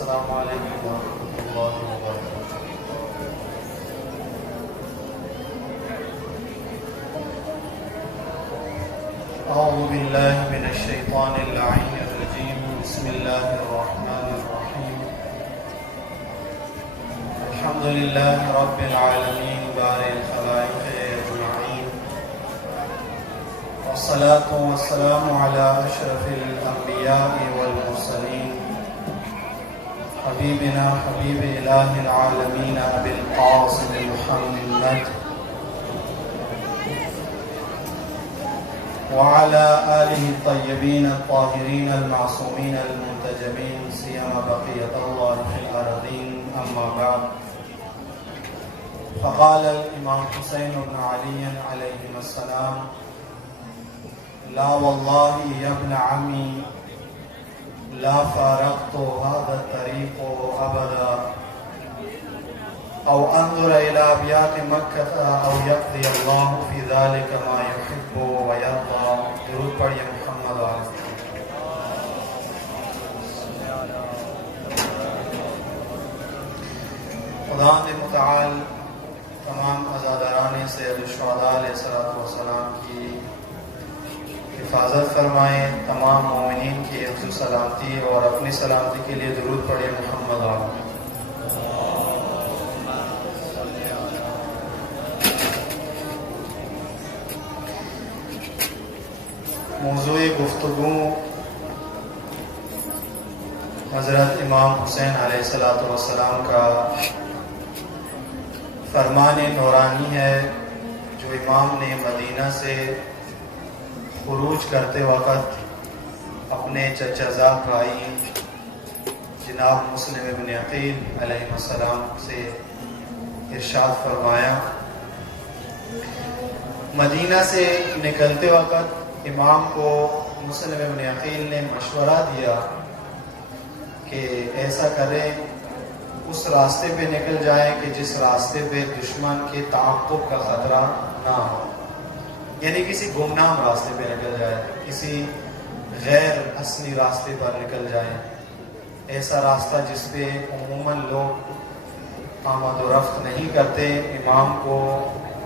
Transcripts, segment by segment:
السلام علیکم ورحمۃ اللہ وبرکاتہ۔ اعوذ باللہ من الشیطان اللعین الرجیم، بسم اللہ الرحمن الرحیم۔ الحمد للہ رب العالمین بارئ الخلائق اجمعین، والصلاة والسلام علی اشرف الانبیاء والمرسلین، حبیبنا حبیب الہ العالمین ابی القاسم محمد وعلى آله الطيبين الطاهرين المعصومين المنتجبين سيما بقية الله في الأرضين، أما بعد، فقال الإمام حسين بن علي عليهما السلام: لا والله يا ابن عمي لا فارقت هذا الطريق أبدا، أو أنظر إلى أبيات مكة أو يقضي الله في ذلك ما يحب ويرضى۔ درود پڑھیے محمد علیہ۔ خدا متعال تمام عزاداران سید الشہداء علیہ السلام کی حفاظت فرمائیں، تمام مومنین کی حفظ و سلامتی اور اپنی سلامتی کے لیے درود پڑھیے محمد علیہ۔ موضوع گفتگو حضرت امام حسین علیہ السلام کا فرمان نورانی ہے، جو امام نے مدینہ سے خروج کرتے وقت اپنے چچا زاد بھائی جناب مسلم ابن عقیل علیہ السلام سے ارشاد فرمایا۔ مدینہ سے نکلتے وقت امام کو مسلم ابن عقیل نے مشورہ دیا کہ ایسا کریں، اس راستے پہ نکل جائیں کہ جس راستے پہ دشمن کے تعاقب کا خطرہ نہ ہو، یعنی کسی گمنام راستے پہ نکل جائیں، کسی غیر اصلی راستے پر نکل جائیں، ایسا راستہ جس پہ عموماً لوگ آمد و رفت نہیں کرتے۔ امام کو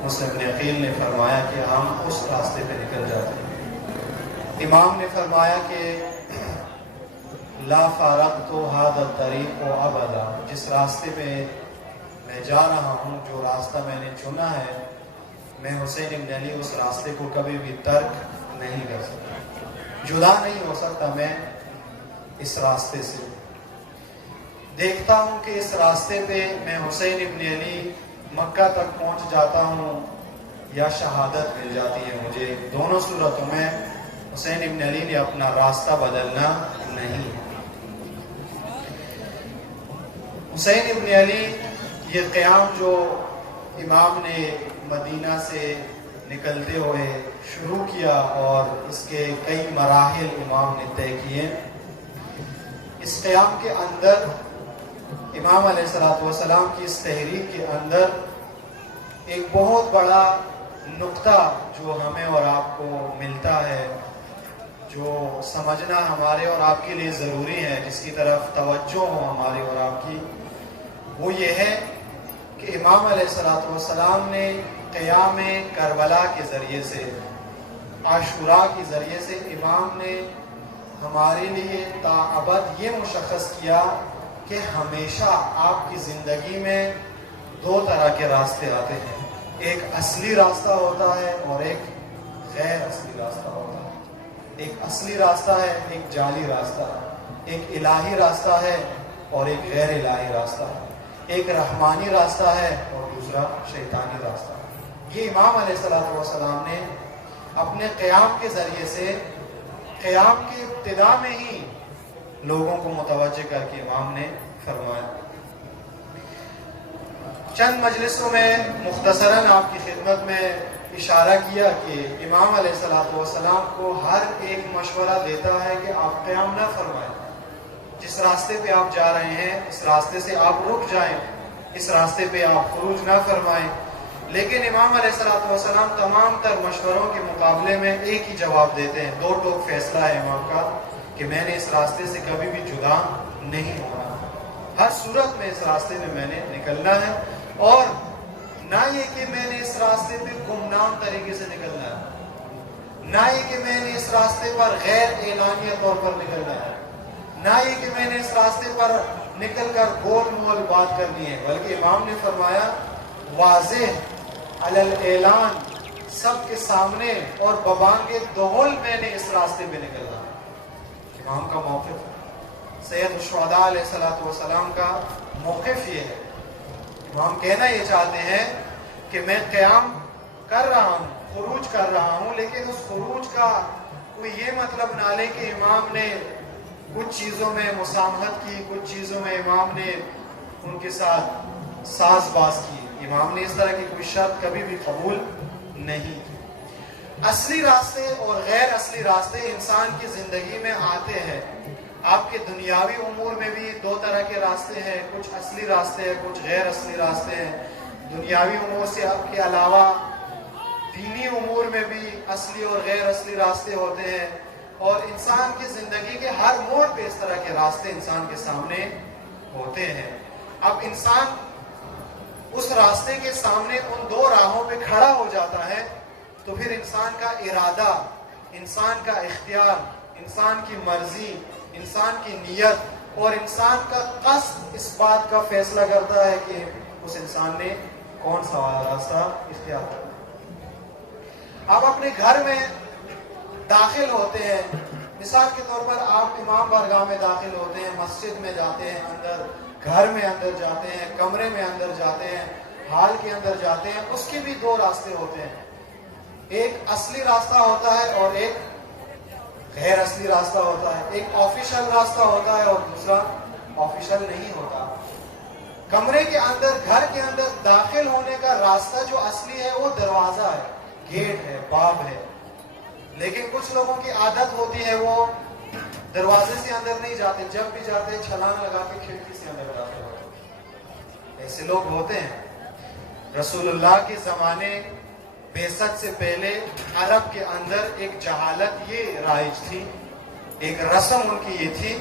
مسلم ابن عقیل نے فرمایا کہ ہم اس راستے پہ نکل جاتے ہیں۔ امام نے فرمایا کہ لا فارقت هذا الطریق ابدا، جس راستے پہ میں جا رہا ہوں، جو راستہ میں نے چنا ہے، میں حسین ابن علی اس راستے کو کبھی بھی ترک نہیں کر سکتا، جدا نہیں ہو سکتا میں اس راستے سے۔ دیکھتا ہوں کہ اس راستے پہ میں حسین ابن علی مکہ تک پہنچ جاتا ہوں یا شہادت مل جاتی ہے مجھے، دونوں صورتوں میں حسین ابن علی نے اپنا راستہ بدلنا نہیں۔ حسین ابن علی یہ قیام جو امام نے مدینہ سے نکلتے ہوئے شروع کیا اور اس کے کئی مراحل امام نے طے کیے، اس قیام کے اندر امام علیہ السلام کی اس تحریک کے اندر ایک بہت بڑا نقطہ جو ہمیں اور آپ کو ملتا ہے، جو سمجھنا ہمارے اور آپ کے لیے ضروری ہے، جس کی طرف توجہ ہو ہماری اور آپ کی، وہ یہ ہے کہ امام علیہ السلام نے قیام کربلا کے ذریعے سے، عاشوراء کے ذریعے سے امام نے ہمارے لیے تا ابد یہ مشخص کیا کہ ہمیشہ آپ کی زندگی میں دو طرح کے راستے آتے ہیں، ایک اصلی راستہ ہوتا ہے اور ایک غیر اصلی راستہ ہوتا ہے۔ ایک اصلی راستہ ہے، ایک جعلی راستہ ہے، ایک الہی راستہ ہے اور ایک غیر الہی راستہ ہے، ایک رحمانی راستہ ہے اور دوسرا شیطانی راستہ ہے۔ یہ امام علیہ السلام نے اپنے قیام کے ذریعے سے، قیام کی ابتدا میں ہی لوگوں کو متوجہ کر کے امام نے فرمایا۔ چند مجلسوں میں مختصراً آپ کی خدمت میں اشارہ کیا کہ امام علیہ السلام کو ہر ایک مشورہ دیتا ہے کہ آپ قیام نہ فرمائیں، جس راستے پہ آپ جا رہے ہیں اس راستے سے آپ رک جائیں، اس راستے پہ آپ خروج نہ فرمائیں۔ لیکن امام علیہ السلام تمام تر مشوروں کے مقابلے میں ایک ہی جواب دیتے ہیں، دو ٹوک فیصلہ ہے امام کا کہ میں نے اس راستے سے کبھی بھی جدا نہیں ہونا، ہر صورت میں اس راستے میں میں نے نکلنا ہے، اور نہ یہ کہ میں نے اس راستے پہ گمنام طریقے سے نکلنا ہے، نہ یہ کہ میں نے اس راستے پر غیر اعلانیہ طور پر نکلنا ہے، نہ یہ کہ میں نے اس راستے پر نکل کر گول مول بات کرنی ہے، بلکہ امام نے فرمایا واضح علی الاعلان، سب کے سامنے اور ببانگ دہل میں نے اس راستے پہ نکلنا ہے۔ امام کا موقف، سید الشہداء علیہ السلام کا موقف یہ ہے۔ امام کہنا یہ چاہتے ہیں کہ میں قیام کر رہا ہوں، خروج کر رہا ہوں، لیکن اس خروج کا کوئی یہ مطلب نہ لے کہ امام نے کچھ چیزوں میں مسامحت کی، کچھ چیزوں میں امام نے ان کے ساتھ ساز باز کی۔ امام نے اس طرح کی کوئی شرط کبھی بھی قبول نہیں کی۔ اصلی راستے اور غیر اصلی راستے انسان کی زندگی میں آتے ہیں۔ آپ کے دنیاوی امور میں بھی دو طرح کے راستے ہیں، کچھ اصلی راستے ہیں، کچھ غیر اصلی راستے ہیں۔ دنیاوی امور سے آپ کے علاوہ دینی امور میں بھی اصلی اور غیر اصلی راستے ہوتے ہیں، اور انسان کی زندگی کے ہر موڑ پہ اس طرح کے راستے انسان کے سامنے ہوتے ہیں۔ اب انسان اس راستے کے سامنے ان دو راہوں پہ کھڑا ہو جاتا ہے تو پھر انسان کا ارادہ، انسان کا اختیار، انسان کی مرضی، انسان کی نیت اور انسان کا قصد اس بات کا فیصلہ کرتا ہے کہ اس انسان نے کون سا والا راستہ اختیار کرنا۔ آپ اپنے گھر میں داخل ہوتے ہیں، مثال کے طور پر آپ امام بارگاہ میں داخل ہوتے ہیں، مسجد میں جاتے ہیں، اندر گھر میں اندر جاتے ہیں، کمرے میں اندر جاتے ہیں، ہال کے اندر جاتے ہیں، اس کے بھی دو راستے ہوتے ہیں۔ ایک اصلی راستہ ہوتا ہے اور ایک غیر اصلی راستہ ہوتا ہے۔ ایک آفیشل راستہ ہوتا ہے اور دوسرا آفیشل نہیں ہوتا۔ کمرے کے اندر، گھر کے اندر داخل ہونے کا راستہ جو اصلی ہے وہ دروازہ ہے، گیٹ ہے، باب ہے، لیکن کچھ لوگوں کی عادت ہوتی ہے وہ دروازے سے اندر نہیں جاتے، جب بھی جاتے چھلانگ لگا کے کھڑکی سے اندر داخل ہوتے۔ ایسے لوگ ہوتے ہیں۔ رسول اللہ کے زمانے بعثت سے پہلے عرب کے اندر ایک جہالت یہ رائج تھی، ایک رسم ان کی یہ تھی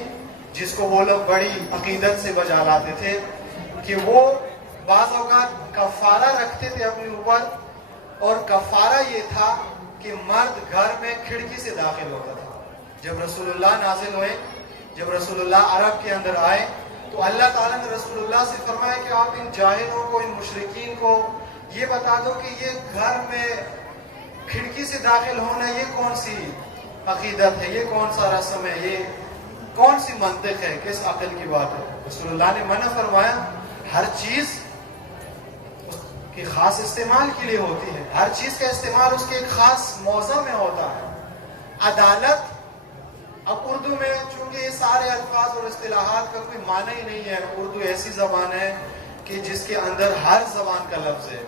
جس کو وہ لوگ بڑی عقیدت سے بجا لاتے تھے کہ وہ بعض اوقات کفارہ رکھتے تھے اپنے اوپر، اور کفارہ یہ تھا کہ مرد گھر میں کھڑکی سے داخل ہوتا تھا۔ جب رسول اللہ نازل ہوئے، جب رسول اللہ عرب کے اندر آئے تو اللہ تعالیٰ نے رسول اللہ سے فرمایا کہ آپ ان جاہلوں کو، ان مشرکین کو یہ بتا دو کہ یہ گھر میں کھڑکی سے داخل ہونا یہ کون سی عقیدت ہے، یہ کون سا رسم ہے، یہ کون سی منطق ہے، کس عقل کی بات ہے۔ رسول اللہ نے منع فرمایا۔ ہر چیز اس کے خاص استعمال کے لیے ہوتی ہے، ہر چیز کا استعمال اس کے ایک خاص موضع میں ہوتا ہے۔ عدالت، اب اردو میں چونکہ یہ سارے الفاظ اور اصطلاحات کا کوئی معنی ہی نہیں ہے، اردو ایسی زبان ہے کہ جس کے اندر ہر زبان کا لفظ ہے،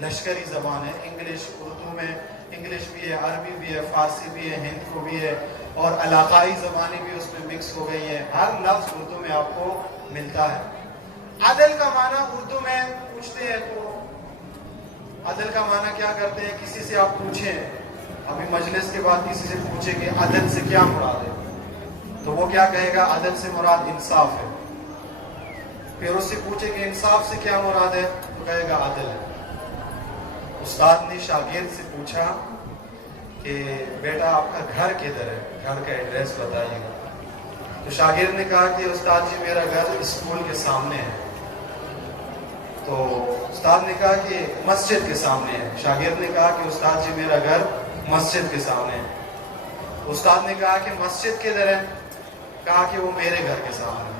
لشکری زبان ہے۔ انگلش، اردو میں انگلش بھی ہے، عربی بھی ہے، فارسی بھی ہے، ہند کو بھی ہے، اور علاقائی زبانیں بھی اس میں مکس ہو گئی ہیں۔ ہر لفظ اردو میں آپ کو ملتا ہے۔ عدل کا معنی اردو میں پوچھتے ہیں تو عدل کا معنی کیا کرتے ہیں؟ کسی سے آپ پوچھیں، ابھی مجلس کے بعد کسی سے پوچھیں کہ عدل سے کیا مراد ہے، تو وہ کیا کہے گا؟ عدل سے مراد انصاف ہے۔ پھر اس سے پوچھے کہ انصاف سے کیا مراد ہے، تو کہے گا عدل ہے۔ استاد نے شاگرد سے پوچھا کہ بیٹا آپ کا گھر کدھر ہے، گھر کا ایڈریس بتائیے گا۔ تو شاگرد نے کہا کہ استاد جی میرا گھر اسکول کے سامنے ہے۔ تو استاد نے کہا کہ مسجد کے سامنے ہے۔ شاگرد نے کہا کہ استاد جی میرا گھر مسجد کے سامنے ہے۔ استاد نے کہا کہ مسجد کدھر ہے؟ کہا کہ وہ میرے گھر کے سامنے ہے۔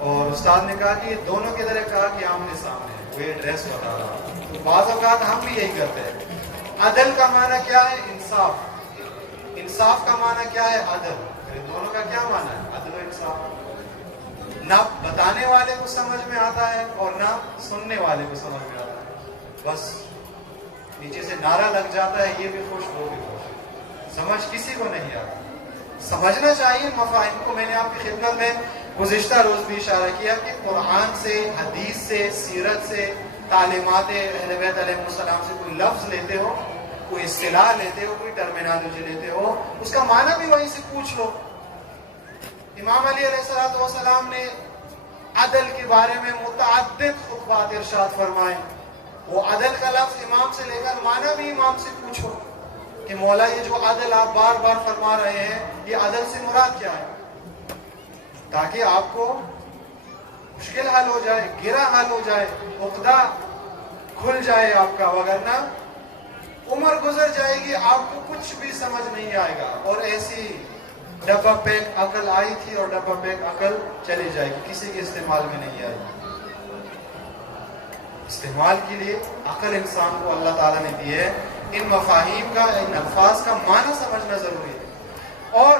اور استاد نے کہا کہ یہ دونوں کدھر ہے؟ کہا کہ آمنے سامنے ہے۔ وہ ایڈریس بتا رہا۔ تو بعض اوقات ہم بھی یہی کرتے ہیں۔ عدل کا معنی کیا ہے؟ انصاف۔ انصاف کا معنی کیا ہے؟ عدل۔ پھر دونوں کا کیا معنی ہے؟ عدل و انصاف۔ نہ بتانے والے کو سمجھ میں آتا ہے اور نہ سننے والے کو سمجھ میں آتا ہے، بس نیچے سے نعرہ لگ جاتا ہے، یہ بھی خوش، وہ بھی خوش، سمجھ کسی کو نہیں آتا۔ سمجھنا چاہیے مفاہیم کو۔ میں نے آپ کی خدمت میں گزشتہ روز بھی اشارہ کیا کہ قرآن سے، حدیث سے، سیرت سے، تعلیمات اہل بیت علیہ السلام سے کوئی لفظ لیتے ہو، کوئی اصطلاح لیتے ہو، کوئی ٹرمینالوجی لیتے ہو، اس کا معنی بھی وہیں سے پوچھ لو۔ امام علی علیہ السلام نے عدل کے بارے میں متعدد خطبات ارشاد فرمائے. وہ عدل کا لفظ امام سے لے کر معنی بھی امام سے پوچھو کہ مولا یہ جو عدل آپ بار بار فرما رہے ہیں یہ عدل سے مراد کیا ہے, تاکہ آپ کو مشکل حل ہو جائے, گرا حل ہو جائے, عقدہ کھل جائے آپ کا, وگرنہ عمر گزر جائے گی آپ کو کچھ بھی سمجھ نہیں آئے گا. اور ایسی ڈبہ پیک عقل آئی تھی اور ڈبہ پیک عقل چلی جائے گی, کسی کے استعمال میں نہیں آئے گی. استعمال کے لیے عقل انسان کو اللہ تعالیٰ نے دی ہے. ان مفاہیم کا, ان الفاظ کا معنی سمجھنا ضروری ہے. اور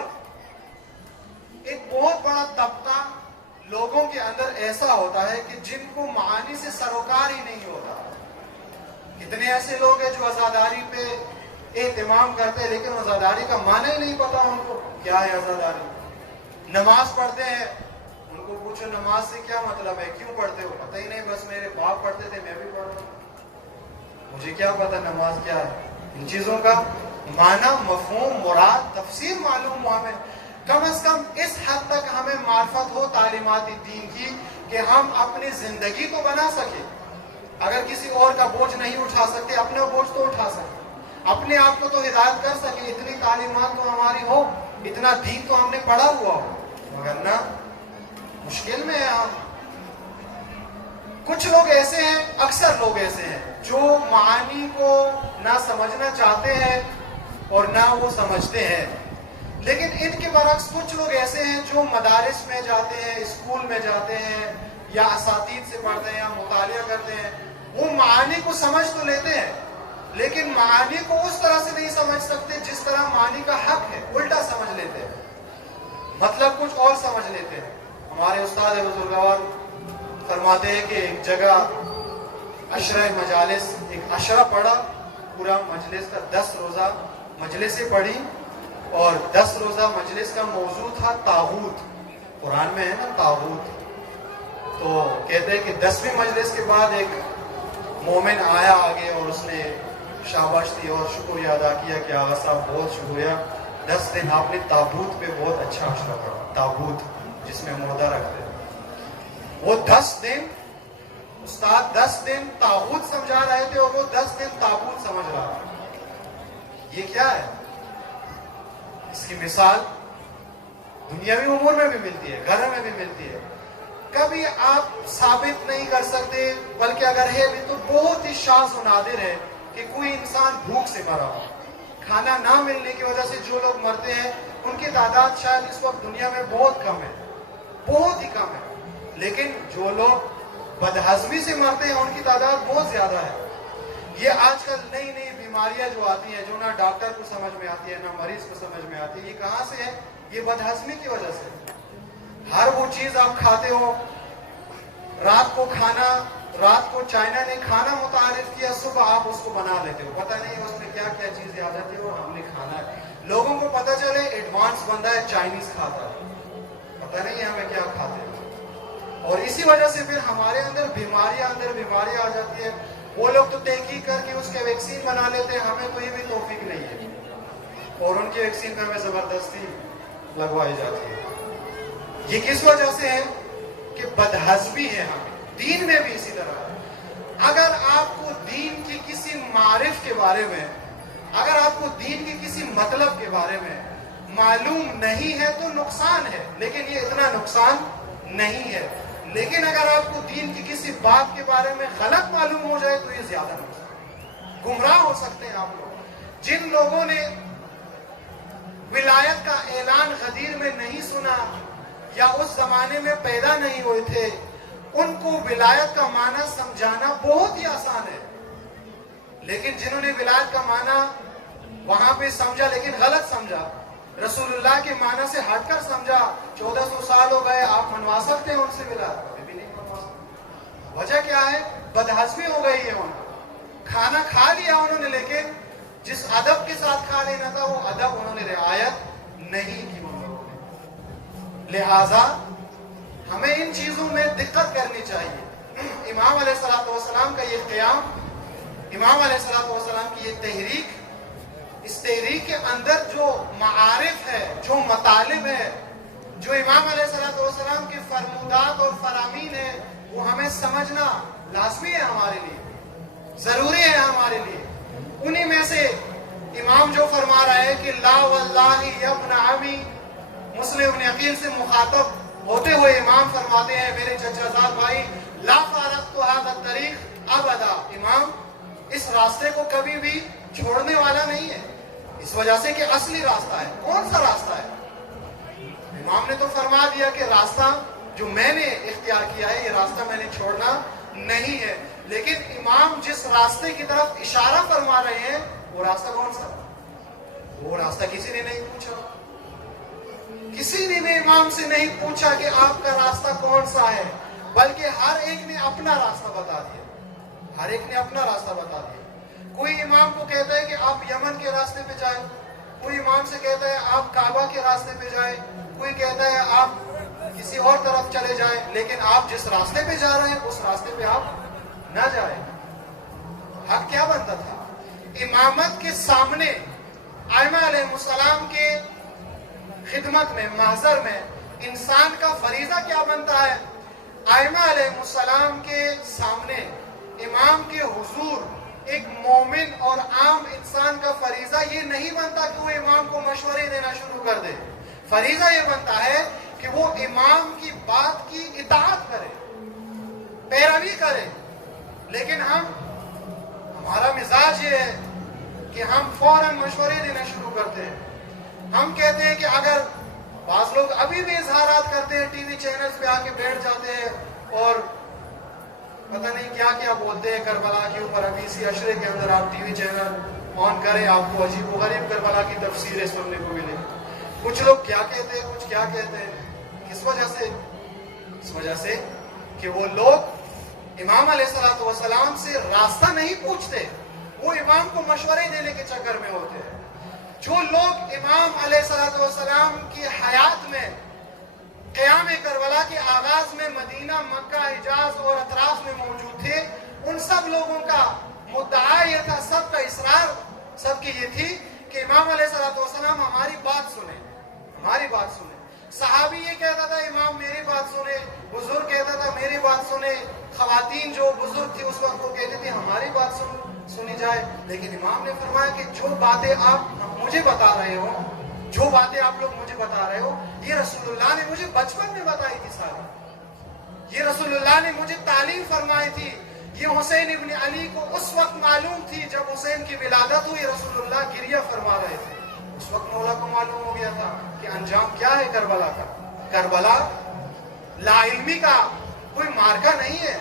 ایک بہت بڑا طبقہ لوگوں کے اندر ایسا ہوتا ہے کہ جن کو معانی سے سروکار ہی نہیں ہوتا. کتنے ایسے لوگ ہیں جو عزاداری پہ اہتمام کرتے ہیں لیکن عزاداری کا معنی ہی نہیں پتا ان کو کیا ہے عزاداری. نماز پڑھتے ہیں, ان کو پوچھو نماز سے کیا مطلب ہے, کیوں پڑھتے ہو, پتہ ہی نہیں, بس میرے باپ پڑھتے تھے میں بھی پڑھ رہا ہوں, مجھے کیا پتا نماز کیا ہے. ان چیزوں کا معنی, مفہوم, مراد, تفسیر معلوم ہو ہمیں. کم از کم اس حد تک ہمیں معرفت ہو تعلیمات دین کی کہ ہم اپنی زندگی تو بنا سکیں. اگر کسی اور کا بوجھ نہیں اٹھا سکتے, اپنا بوجھ تو اٹھا سکتے, اپنے آپ کو تو ہدایت کر سکیں. اتنی تعلیمات تو ہماری ہو, اتنا دین تو ہم نے پڑھا ہوا ہو, مگر نہ, مشکل میں ہیں ہم. کچھ لوگ ایسے ہیں, اکثر لوگ ایسے ہیں جو معانی کو نہ سمجھنا چاہتے ہیں اور نہ وہ سمجھتے ہیں. لیکن ان کے برعکس کچھ لوگ ایسے ہیں جو مدارس میں جاتے ہیں, اسکول میں جاتے ہیں, یا اساتید سے پڑھتے ہیں یا مطالعہ کرتے ہیں. وہ معانی کو سمجھ تو لیتے ہیں لیکن معانی کو اس طرح سے نہیں سمجھ سکتے جس طرح معانی کا حق ہے. الٹا سمجھ لیتے ہیں, مطلب کچھ اور سمجھ لیتے ہیں. ہمارے استاد بزرگوار فرماتے ہیں کہ ایک جگہ عشرہ مجالس, ایک عشرہ پڑھا, پورا مجلس کا 10 روزہ مجلسیں پڑھی اور 10 روزہ مجلس کا موضوع تھا طاغوت. قرآن میں ہے نا طاغوت. تو کہتے ہیں کہ 10ویں مجلس کے بعد ایک مومن آیا آگے اور اس نے شاباش دی اور شکریہ ادا کیا کہ آغا صاحب بہت شکریہ, 10 دن آپ نے تابوت پہ بہت اچھا عشرہ پڑھا. تابوت جس میں مردہ رکھتے ہیں, وہ 10 دن استاد 10 دن تابوت سمجھا رہے تھے اور وہ 10 دن تابوت سمجھ رہا تھا. یہ کیا ہے؟ اس کی مثال دنیاوی امور میں بھی ملتی ہے, گھر میں بھی ملتی ہے. کبھی آپ ثابت نہیں کر سکتے, بلکہ اگر ہے بھی تو بہت ہی شاذ و نادر ہے کہ کوئی انسان بھوک سے مرا ہو. کھانا نہ ملنے کی وجہ سے جو لوگ مرتے ہیں ان کی تعداد شاید اس وقت دنیا میں بہت کم ہے, بہت ہی کم ہے. لیکن جو لوگ بدہضمی سے مرتے ہیں ان کی تعداد بہت زیادہ ہے. یہ آج کل نئی نئی بیماریاں جو آتی ہیں جو نہ ڈاکٹر کو سمجھ میں آتی ہے نہ مریض کو سمجھ میں آتی ہے, یہ کہاں سے ہے؟ یہ بدہضمی کی وجہ سے. ہر وہ چیز آپ کھاتے ہو, رات کو کھانا, رات کو چائنا نے کھانا متعارف کیا, صبح آپ اس کو بنا لیتے ہو, پتہ نہیں اس میں کیا کیا چیزیں آ جاتی ہیں, وہ ہم نے کھانا ہے. لوگوں کو پتہ چلے ایڈوانس بندہ ہے چائنیز کھاتا ہے, پتہ نہیں ہمیں کیا کھاتے ہیں. اور اسی وجہ سے پھر ہمارے اندر بیماریاں آ جاتی ہیں. وہ لوگ تو تحقیق کر کے اس کے ویکسین بنا لیتے ہیں, ہمیں تو یہ بھی توفیق نہیں ہے اور ان کی ویکسین پہ ہمیں زبردستی لگوائی جاتی ہے. یہ کس وجہ سے ہے کہ بدہضمی ہے ہمیں. دین میں بھی اسی طرح ہے. اگر آپ کو دین کی کسی معرف کے بارے میں, اگر آپ کو دین کے کسی مطلب کے بارے میں معلوم نہیں ہے تو نقصان ہے, لیکن یہ اتنا نقصان نہیں ہے. لیکن اگر آپ کو دین کی کسی بات کے بارے میں غلط معلوم ہو جائے تو یہ زیادہ نقصان. گمراہ ہو سکتے ہیں آپ لوگ. جن لوگوں نے ولایت کا اعلان غدیر میں نہیں سنا یا اس زمانے میں پیدا نہیں ہوئے تھے, ان کو ولایت کا معنی سمجھانا بہت ہی آسان ہے. لیکن جنہوں نے ولایت کا معنی وہاں پہ سمجھا لیکن غلط سمجھا, رسول اللہ کے معنی سے ہٹ کر سمجھا, 1400 سال ہو گئے, آپ منوا سکتے ہیں ان سے ولایت؟ کبھی بھی نہیں منوا سکتے. وجہ کیا ہے؟ بدہضمی ہو گئی ہے. کھانا کھا لیا انہوں نے لیکن جس ادب کے ساتھ کھا لینا تھا وہ ادب انہوں نے رعایت نہیں کی ان لوگوں نے. لہذا ہمیں ان چیزوں میں دقت کرنی چاہیے. امام علیہ السلام کا یہ قیام, امام علیہ السلام کی یہ تحریک, اس تحریک کے اندر جو معارف ہے, جو مطالب ہے, جو امام علیہ السلام کے فرمودات اور فرامین سمجھنا لازمی ہے ہمارے لیے، ضروری ہے ہمارے لیے۔ انہی میں سے امام جو فرما رہا ہے کہ لا واللہ یا ابن عمی، مسلم ابن عقیل سے مخاطب ہوتے ہوئے امام فرماتے ہیں میرے چچا بھائی، لا فارقت هذا الطریق ابدا، امام اس راستے کو کبھی بھی چھوڑنے والا نہیں ہے، اس وجہ سے کہ اصلی راستہ ہے۔ کون سا راستہ ہے؟ امام نے تو فرما دیا کہ راستہ جو میں نے اختیار کیا ہے یہ راستہ میں نے چھوڑنا نہیں ہے، لیکن امام جس راستے کی طرف اشارہ فرما رہے ہیں وہ راستہ کون سا؟ وہ راستہ کسی نے نہیں پوچھا، کسی نے امام سے نہیں پوچھا کہ آپ کا راستہ کون سا ہے، بلکہ ہر ایک نے اپنا راستہ بتا دیا، ہر ایک نے اپنا راستہ بتا دیا۔ کوئی امام کو کہتا ہے کہ آپ یمن کے راستے پہ جائیں، کوئی امام سے کہتا ہے آپ کعبہ کے راستے پہ جائیں، کوئی کہتا ہے آپ کسی اور طرف چلے جائیں، لیکن آپ جس راستے پہ جا رہے ہیں اس راستے پہ آپ نہ جائیں۔ حق کیا بنتا تھا؟ امامت کے سامنے ائمہ علیہ السلام کے خدمت میں، محضر میں انسان کا فریضہ کیا بنتا ہے؟ ائمہ علیہ السلام کے سامنے امام کے حضور ایک مومن اور عام انسان کا فریضہ یہ نہیں بنتا کہ وہ امام کو مشورے دینا شروع کر دے، فریضہ یہ بنتا ہے کہ وہ امام کی بات کی اطاعت کرے، پیروی کرے۔ لیکن ہمارا مزاج یہ ہے کہ ہم فوراً مشورے دینا شروع کرتے ہیں۔ ہم کہتے ہیں کہ اگر بعض لوگ ابھی بھی اظہارات کرتے ہیں، ٹی وی چینلز پہ آ کے بیٹھ جاتے ہیں اور پتہ نہیں کیا کیا بولتے ہیں کربلا کے اوپر۔ ابھی اسی عشرے کے اندر آپ ٹی وی چینل آن کریں، آپ کو عجیب و غریب کربلا کی تفسیریں سننے کو ملے۔ کچھ لوگ کیا کہتے ہیں، کچھ کیا کہتے ہیں۔ کس وجہ سے؟ اس وجہ سے کہ وہ لوگ امام علیہ السلام سے راستہ نہیں پوچھتے، وہ امام کو مشورے دینے کے چکر میں ہوتے ہیں۔ جو لوگ امام علیہ السلام کی حیات میں قیام کربلا کے آغاز میں مدینہ، مکہ، حجاز اور اطراف میں موجود تھے، ان سب لوگوں کا مدعا یہ تھا، سب کا اصرار سب کی یہ تھی کہ امام علیہ السلام ہماری بات سنیں، ہماری بات سنیں۔ صحابی یہ کہتا تھا امام میری بات سنیں، بزرگ کہتا تھا میری بات سنیں، خواتین جو بزرگ تھی اس وقت وہ کہتی تھی ہماری بات سنی جائے۔ لیکن امام نے فرمایا کہ جو باتیں آپ مجھے بتا رہے ہو، جو باتیں آپ لوگ مجھے بتا رہے ہو، یہ رسول اللہ نے مجھے بچپن میں بتائی تھی ساری، یہ رسول اللہ نے مجھے تعلیم فرمائی تھی، یہ حسین ابن علی کو اس وقت معلوم تھی جب حسین کی ولادت ہوئی، رسول اللہ گریہ فرما رہے تھے، اس وقت مولا کو معلوم ہو گیا تھا کہ انجام کیا ہے کربلا کا۔ کربلا لا علمی کا کوئی مارکا نہیں ہے،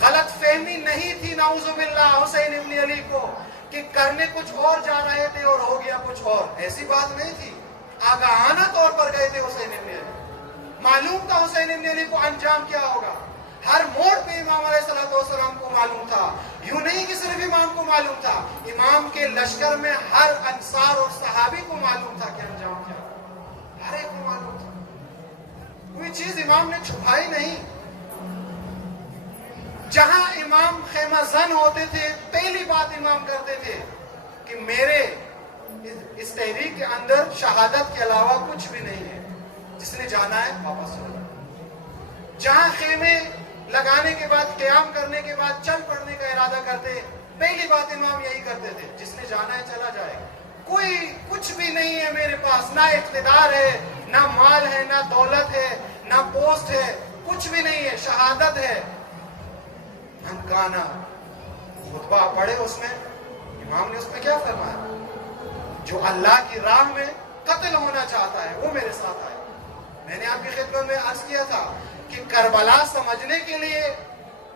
غلط فہمی نہیں تھی نعوذ باللہ حسین ابن علی کو کہ کرنے کچھ اور جا رہے تھے اور ہو گیا کچھ اور، ایسی بات نہیں تھی۔ آگاہانہ طور پر گئے تھے حسین ابن علی، معلوم تھا حسین ابن علی کو انجام کیا ہوگا، ہر موڑ پہ امام علیہ السلام کو معلوم تھا۔ یوں نہیں کہ صرف امام کو معلوم تھا، امام کے لشکر میں ہر انصار اور صحابی کو معلوم تھا کہ انجام کیا ہوگا، ہر ایک کو معلوم تھا، کوئی چیز امام نے چھپائی نہیں۔ جہاں امام خیمہ زن ہوتے تھے، پہلی بات امام کرتے تھے کہ میرے اس تحریک کے اندر شہادت کے علاوہ کچھ بھی نہیں ہے، جس نے جانا ہے واپس ہو جائے۔ جہاں خیمے لگانے کے بعد، قیام کرنے کے بعد چل پڑنے کا ارادہ کرتے، پہلی بات امام یہی کرتے تھے، جس نے جانا ہے چلا جائے، کوئی کچھ بھی نہیں ہے میرے پاس، نہ اقتدار ہے، نہ مال ہے، نہ دولت ہے، نہ پوسٹ ہے، کچھ بھی نہیں ہے، شہادت ہے۔ انکانا خطبہ پڑھے، اس میں امام نے اس میں کیا فرمایا؟ جو اللہ کی راہ میں قتل ہونا چاہتا ہے وہ میرے ساتھ آئے۔ میں نے آپ کی خدمت میں عرض کیا تھا کہ کربلا سمجھنے کے لیے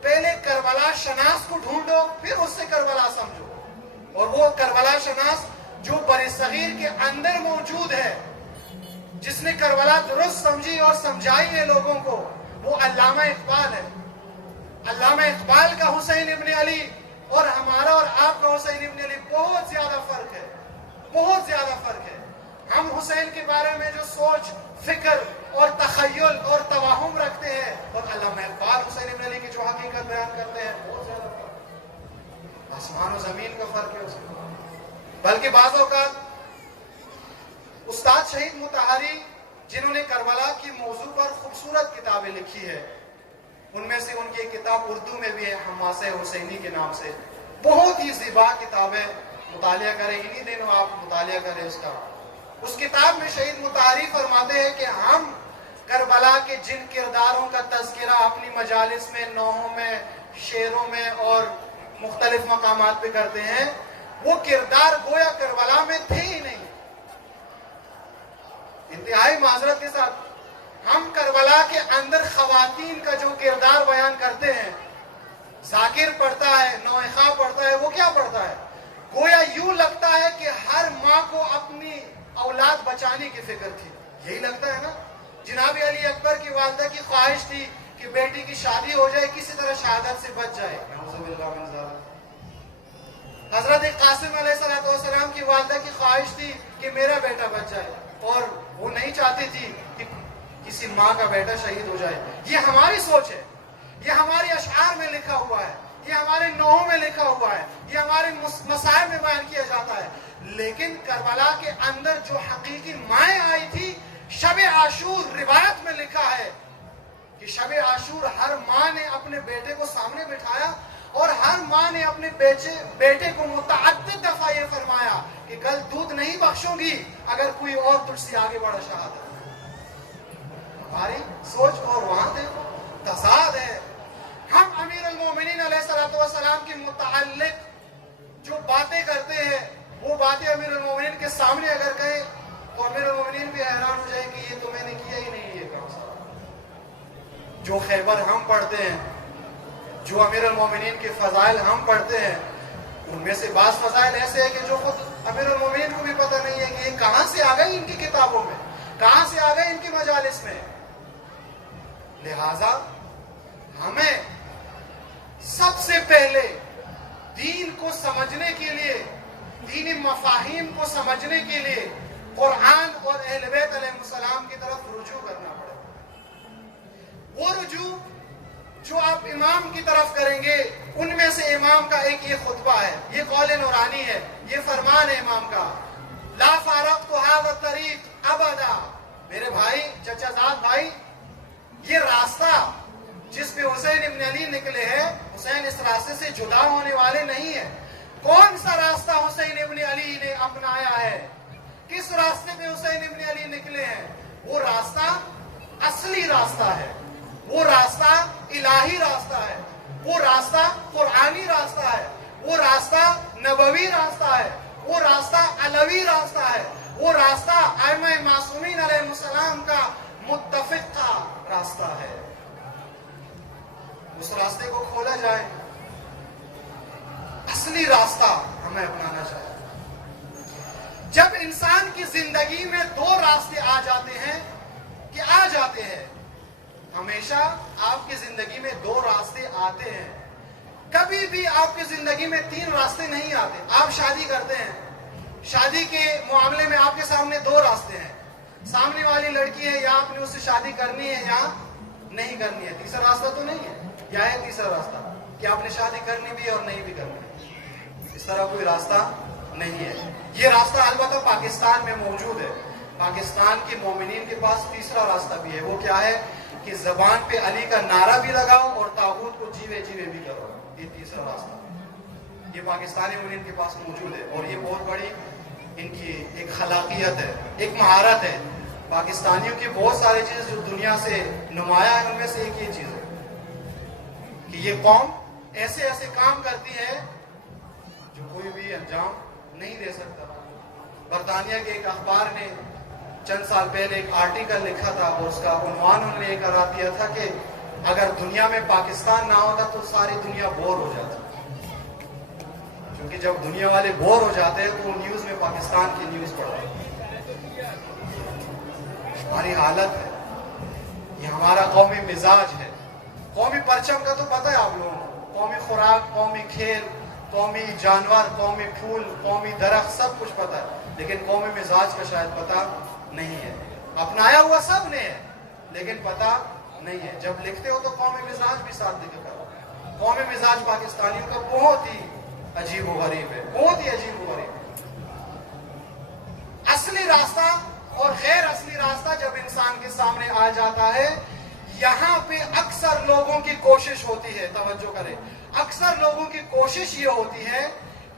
پہلے کربلا شناس کو ڈھونڈو، پھر اس سے کربلا سمجھو، اور وہ کربلا شناس جو بر صغیر کے اندر موجود ہے، جس نے کربلا درست سمجھی اور سمجھائی ہے لوگوں کو، وہ علامہ اقبال ہے۔ علامہ اقبال کا حسین ابن علی اور ہمارا اور آپ کا حسین ابن علی بہت زیادہ فرق ہے، بہت زیادہ فرق ہے۔ ہم حسین کے بارے میں جو سوچ، فکر اور تخیل اور توہم رکھتے ہیں، اور علامہ اقبال حسین ابن علی کی جو حقیقت بیان کرتے ہیں، بہت زیادہ فرق ہے، آسمان و زمین کا فرق ہے اس میں۔ بلکہ بعض اوقات استاد شہید مطہری جنہوں نے کربلا کی موضوع پر خوبصورت کتابیں لکھی ہے، ان میں سے ان کی ایک کتاب اردو میں بھی ہے حماسہ حسینی کے نام سے، بہت ہی زیبا کتاب ہے، مطالعہ کریں، انہی دنوں آپ مطالعہ کریں اس کا۔ اس کتاب میں شہید مطہری فرماتے ہیں کہ ہم کربلا کے جن کرداروں کا تذکرہ اپنی مجالس میں، نوحوں میں، شعروں میں اور مختلف مقامات پہ کرتے ہیں، وہ کردار گویا کربلا میں تھے ہی نہیں۔ انتہائی معذرت کے ساتھ ہم کربلا کے اندر خواتین کا جو کردار بیان کرتے ہیں، ذاکر پڑھتا ہے، نوحہ خواہ پڑھتا ہے، وہ کیا پڑھتا ہے؟ گویا یوں لگتا ہے کہ ہر ماں کو اپنی اولاد بچانے کی فکر تھی، یہی لگتا ہے نا؟ جناب علی اکبر کی والدہ کی خواہش تھی کہ بیٹی کی شادی ہو جائے، کسی طرح شہادت سے بچ جائے۔ حضرت قاسم علیہ السلام کی والدہ کی خواہش تھی کہ میرا بیٹا بچ جائے، اور وہ نہیں چاہتی تھی کہ کسی ماں کا بیٹا شہید ہو جائے۔ یہ ہماری سوچ ہے، یہ ہمارے اشعار میں لکھا ہوا ہے، یہ ہمارے نوحوں میں لکھا ہوا ہے، یہ ہمارے مسائل میں بیان کیا جاتا ہے۔ لیکن کربلا کے اندر جو حقیقی مائیں آئی تھی، شب عاشور روایت میں لکھا ہے کہ شب عاشور ہر ماں نے اپنے بیٹے کو سامنے بٹھایا، اور ہر ماں نے اپنے بیٹے کو متعدد دفعہ یہ فرمایا کہ کل دودھ نہیں بخشوں گی اگر کوئی اور تجھ سے آگے بڑھا شہادت۔ ہماری سوچ اور وہاں تھے، تضاد ہے۔ ہم امیر المومنین علیہ السلام کے متعلق جو باتیں کرتے ہیں، وہ باتیں امیر المومنین کے سامنے اگر کہیں تو امیر المومنین بھی حیران ہو جائے کہ یہ تو میں نے کیا ہی نہیں، یہ کام سارا۔ جو خیبر ہم پڑھتے ہیں، جو امیر المومنین کے فضائل ہم پڑھتے ہیں، ان میں سے بعض فضائل ایسے ہیں کہ جو خود امیر المومنین کو بھی پتہ نہیں ہے کہ یہ کہاں سے آ گئی ان کی کتابوں میں، کہاں سے آ گئی ان کی مجالس میں۔ لہذا ہمیں سب سے پہلے دین کو سمجھنے کے لیے، دینی مفاہیم کو سمجھنے کے لیے قرآن اور اہل بیت علیہ السلام کی طرف رجوع کرنا پڑے۔ وہ رجوع جو آپ امام کی طرف کریں گے، ان میں سے امام کا ایک یہ خطبہ ہے، یہ قول نورانی ہے، یہ فرمان ہے امام کا، لا فارقت هذا الطریق ابدا۔ میرے بھائی، چچا زاد بھائی، یہ راستہ جس پہ حسین ابن علی نکلے ہیں، حسین اس راستے سے جدا ہونے والے نہیں ہیں۔ کون سا راستہ حسین ابن علی نے اپنایا ہے؟ کس راستے پہ حسین ابن علی نکلے ہیں؟ وہ راستہ اصلی راستہ ہے، وہ راستہ الہی راستہ ہے، وہ راستہ قرآنی راستہ ہے، وہ راستہ نبوی راستہ ہے، وہ راستہ علوی راستہ ہے، وہ راستہ ائمہ معصومین علیہ السلام کا متفق کا راستہ ہے۔ اس راستے کو کھولا جائے، اصلی راستہ ہمیں اپنانا چاہیے۔ جب انسان کی زندگی میں دو راستے آ جاتے ہیں، کہ آ جاتے ہیں، ہمیشہ آپ کی زندگی میں دو راستے آتے ہیں، کبھی بھی آپ کی زندگی میں تین راستے نہیں آتے۔ آپ شادی کرتے ہیں، شادی کے معاملے میں آپ کے سامنے دو راستے ہیں، سامنے والی لڑکی ہے، یا آپ نے اس سے شادی کرنی ہے یا نہیں کرنی ہے، تیسرا راستہ تو نہیں ہے، یا ہے تیسرا راستہ کہ آپ نے شادی کرنی بھی اور نہیں بھی کرنی ہے، اس طرح کوئی راستہ نہیں ہے۔ یہ راستہ البتہ پاکستان میں موجود ہے، پاکستان کے مومنین کے پاس تیسرا راستہ بھی ہے۔ وہ کیا ہے کہ زبان پہ علی کا نعرہ بھی لگاؤ اور طاغوت کو جیوے جیوے بھی کرو، یہ تیسرا راستہ یہ پاکستانی مومنین کے پاس موجود ہے، اور یہ بہت بڑی ان کی ایک خلاقیت ہے، ایک مہارت ہے۔ پاکستانیوں کی بہت ساری چیزیں جو دنیا سے نمایاں ہیں، ان میں سے ایک یہ چیز ہے کہ یہ قوم ایسے ایسے کام کرتی ہے جو کوئی بھی انجام نہیں دے سکتا۔ برطانیہ کے ایک اخبار نے چند سال پہلے ایک آرٹیکل لکھا تھا، اور اس کا عنوان انہوں نے یہ قرار دیا تھا کہ اگر دنیا میں پاکستان نہ ہوتا تو ساری دنیا بور ہو جاتی، کیونکہ جب دنیا والے بور ہو جاتے ہیں تو نیوز میں پاکستان کی نیوز پڑھتے ہیں۔ ہماری حالت ہے، یہ ہمارا قومی مزاج ہے۔ قومی پرچم کا تو پتہ ہے آپ لوگوں کو، قومی خوراک، قومی کھیل، قومی جانور، قومی پھول، قومی درخت، سب کچھ پتہ ہے، لیکن قومی مزاج کا شاید پتہ نہیں ہے۔ اپنایا ہوا سب نے ہے لیکن پتہ نہیں ہے۔ جب لکھتے ہو تو قومی مزاج بھی ساتھ لکھ کر، قومی مزاج پاکستانیوں کا بہت ہی عجیب و غریب ہے، بہت ہی عجیب و غریب ہے۔ اصلی راستہ اور غیر اصلی راستہ جب انسان کے سامنے آ جاتا ہے، یہاں پہ اکثر لوگوں کی کوشش ہوتی ہے، توجہ کریں، اکثر لوگوں کی کوشش یہ ہوتی ہے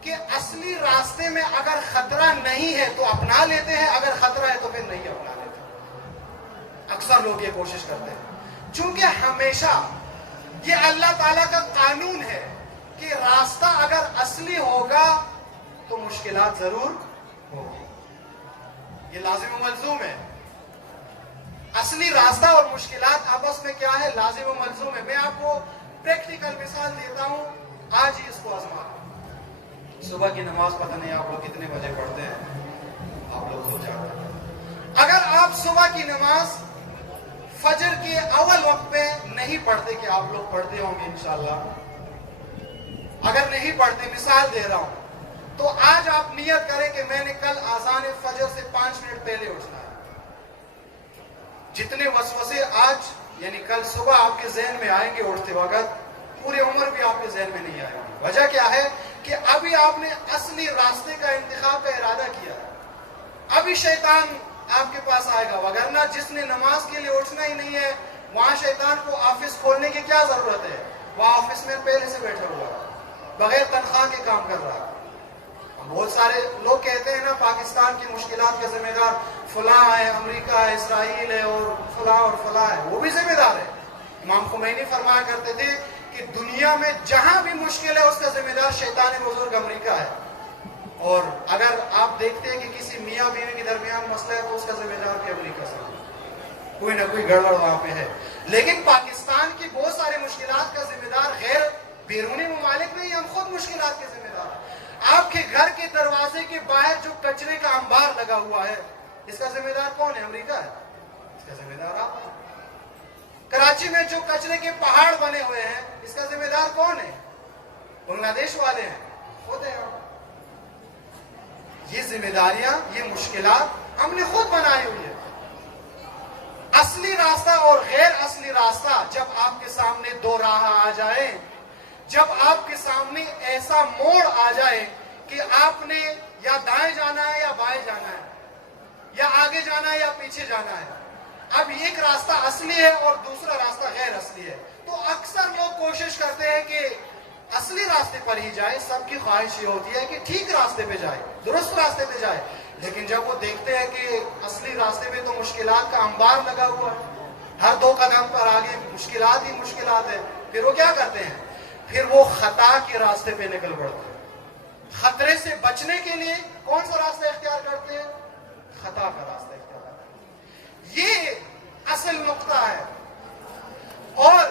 کہ اصلی راستے میں اگر خطرہ نہیں ہے تو اپنا لیتے ہیں، اگر خطرہ ہے تو پھر نہیں اپنا لیتے۔ اکثر لوگ یہ کوشش کرتے ہیں، چونکہ ہمیشہ یہ اللہ تعالیٰ کا قانون ہے کہ راستہ اگر اصلی ہوگا تو مشکلات ضرور ہوگی، یہ لازم و ملزوم ہے۔ اصلی راستہ اور مشکلات آپس میں کیا ہے؟ لازم و ملزوم ہے۔ میں آپ کو پریکٹیکل مثال دیتا ہوں، آج ہی اس کو آزما۔ صبح کی نماز پتہ نہیں آپ لوگ کتنے بجے پڑھتے ہیں، آپ لوگ ہو جاتے ہیں۔ اگر آپ صبح کی نماز فجر کے اول وقت میں نہیں پڑھتے، کہ آپ لوگ پڑھتے ہوں گے انشاءاللہ، اگر نہیں پڑھتے، مثال دے رہا ہوں، تو آج آپ نیت کریں کہ میں نے کل اذان فجر سے 5 منٹ پہلے اٹھنا ہے۔ جتنے وسوسے آج یعنی کل صبح آپ کے ذہن میں آئیں گے اٹھتے وقت، پوری عمر بھی آپ کے ذہن میں نہیں آئے گی۔ وجہ کیا ہے؟ کہ ابھی آپ نے اصلی راستے کا انتخاب کا ارادہ کیا ہے، ابھی شیطان آپ کے پاس آئے گا، وگرنہ جس نے نماز کے لیے اٹھنا ہی نہیں ہے، وہاں شیطان کو آفس کھولنے کی کیا ضرورت ہے؟ وہ آفس میں پہلے سے بیٹھا ہوا ہے، بغیر تنخواہ کے کام کر رہا ہے۔ بہت سارے لوگ کہتے ہیں نا پاکستان کی مشکلات کے ذمہ دار فلاں ہے، امریکہ ہے، اسرائیل ہے، اور فلاں ہے، وہ بھی ذمہ دار ہے۔ امام خمینی فرمایا کرتے تھے کہ دنیا میں جہاں بھی مشکل ہے اس کا ذمہ دار شیطان بزرگ امریکہ ہے، اور اگر آپ دیکھتے ہیں کہ کسی میاں بیوی کے درمیان مسئلہ ہے تو اس کا ذمہ دار بھی امریکہ سے کوئی نہ کوئی گڑبڑ وہاں پہ ہے۔ لیکن پاکستان کی بہت ساری مشکلات کا ذمہ دار غیر بیرونی ممالک نہیں، ہم خود مشکلات کے ذمہ دار ہیں۔ آپ کے گھر کے دروازے کے باہر جو کچرے کا انبار لگا ہوا ہے، اس کا ذمہ دار کون ہے؟ امریکہ ہے، اس کا ذمہ دار آپ ہیں۔ کراچی میں جو کچرے کے پہاڑ بنے ہوئے ہیں، اس کا ذمہ دار کون ہے؟ بنگلہ دیش والے ہیں، خود ہیں۔ یہ ذمہ داریاں، یہ مشکلات ہم نے خود بنائی ہوئی ہے۔ اصلی راستہ اور غیر اصلی راستہ جب آپ کے سامنے دو راہ آ جائیں، جب آپ کے سامنے ایسا موڑ آ جائے کہ آپ نے یا دائیں جانا ہے یا بائیں جانا ہے، یا آگے جانا ہے یا پیچھے جانا ہے، اب ایک راستہ اصلی ہے اور دوسرا راستہ غیر اصلی ہے، تو اکثر لوگ کوشش کرتے ہیں کہ اصلی راستے پر ہی جائے۔ سب کی خواہش یہ ہوتی ہے کہ ٹھیک راستے پہ جائے، درست راستے پہ جائے، لیکن جب وہ دیکھتے ہیں کہ اصلی راستے پہ تو مشکلات کا انبار لگا ہوا ہے، ہر 2 قدم پر آگے مشکلات ہی مشکلات ہے، پھر وہ کیا کرتے ہیں؟ پھر وہ خطا کے راستے پہ نکل پڑتے ہیں۔ خطرے سے بچنے کے لیے کون سا راستہ اختیار کرتے ہیں؟ خطا کا راستہ اختیار کرتے ہیں۔ یہ اصل نقطہ ہے۔ اور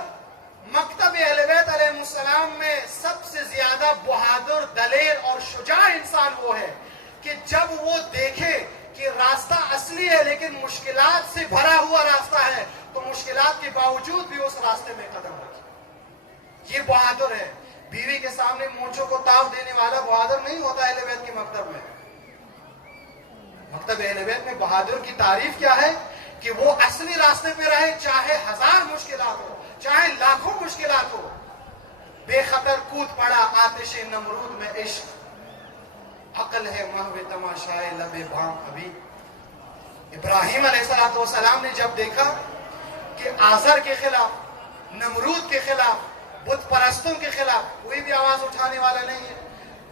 مکتب اہل بیت علیہ السلام میں سب سے زیادہ بہادر، دلیر اور شجاع انسان وہ ہے کہ جب وہ دیکھے کہ راستہ اصلی ہے لیکن مشکلات سے بھرا ہوا راستہ ہے، تو مشکلات کے باوجود بھی اس راستے میں قدم رکھے۔ یہ بہادر ہے۔ بیوی کے سامنے مونچھوں کو تاپ دینے والا بہادر نہیں ہوتا اہل بیت کے مکتب میں۔ مکتب اہل بیت میں بہادر کی تعریف کیا ہے؟ کہ وہ اصلی راستے پہ رہے، چاہے 1000 مشکلات ہو، چاہے لاکھوں مشکلات ہو، بے خطر کود پڑا آتش نمرود میں عشق، عقل ہے محو تماشائے لب بام ابھی۔ ابراہیم علیہ السلام نے جب دیکھا کہ آزر کے خلاف، نمرود کے خلاف، بت پرستوں کے خلاف کوئی بھی آواز اٹھانے والا نہیں ہے،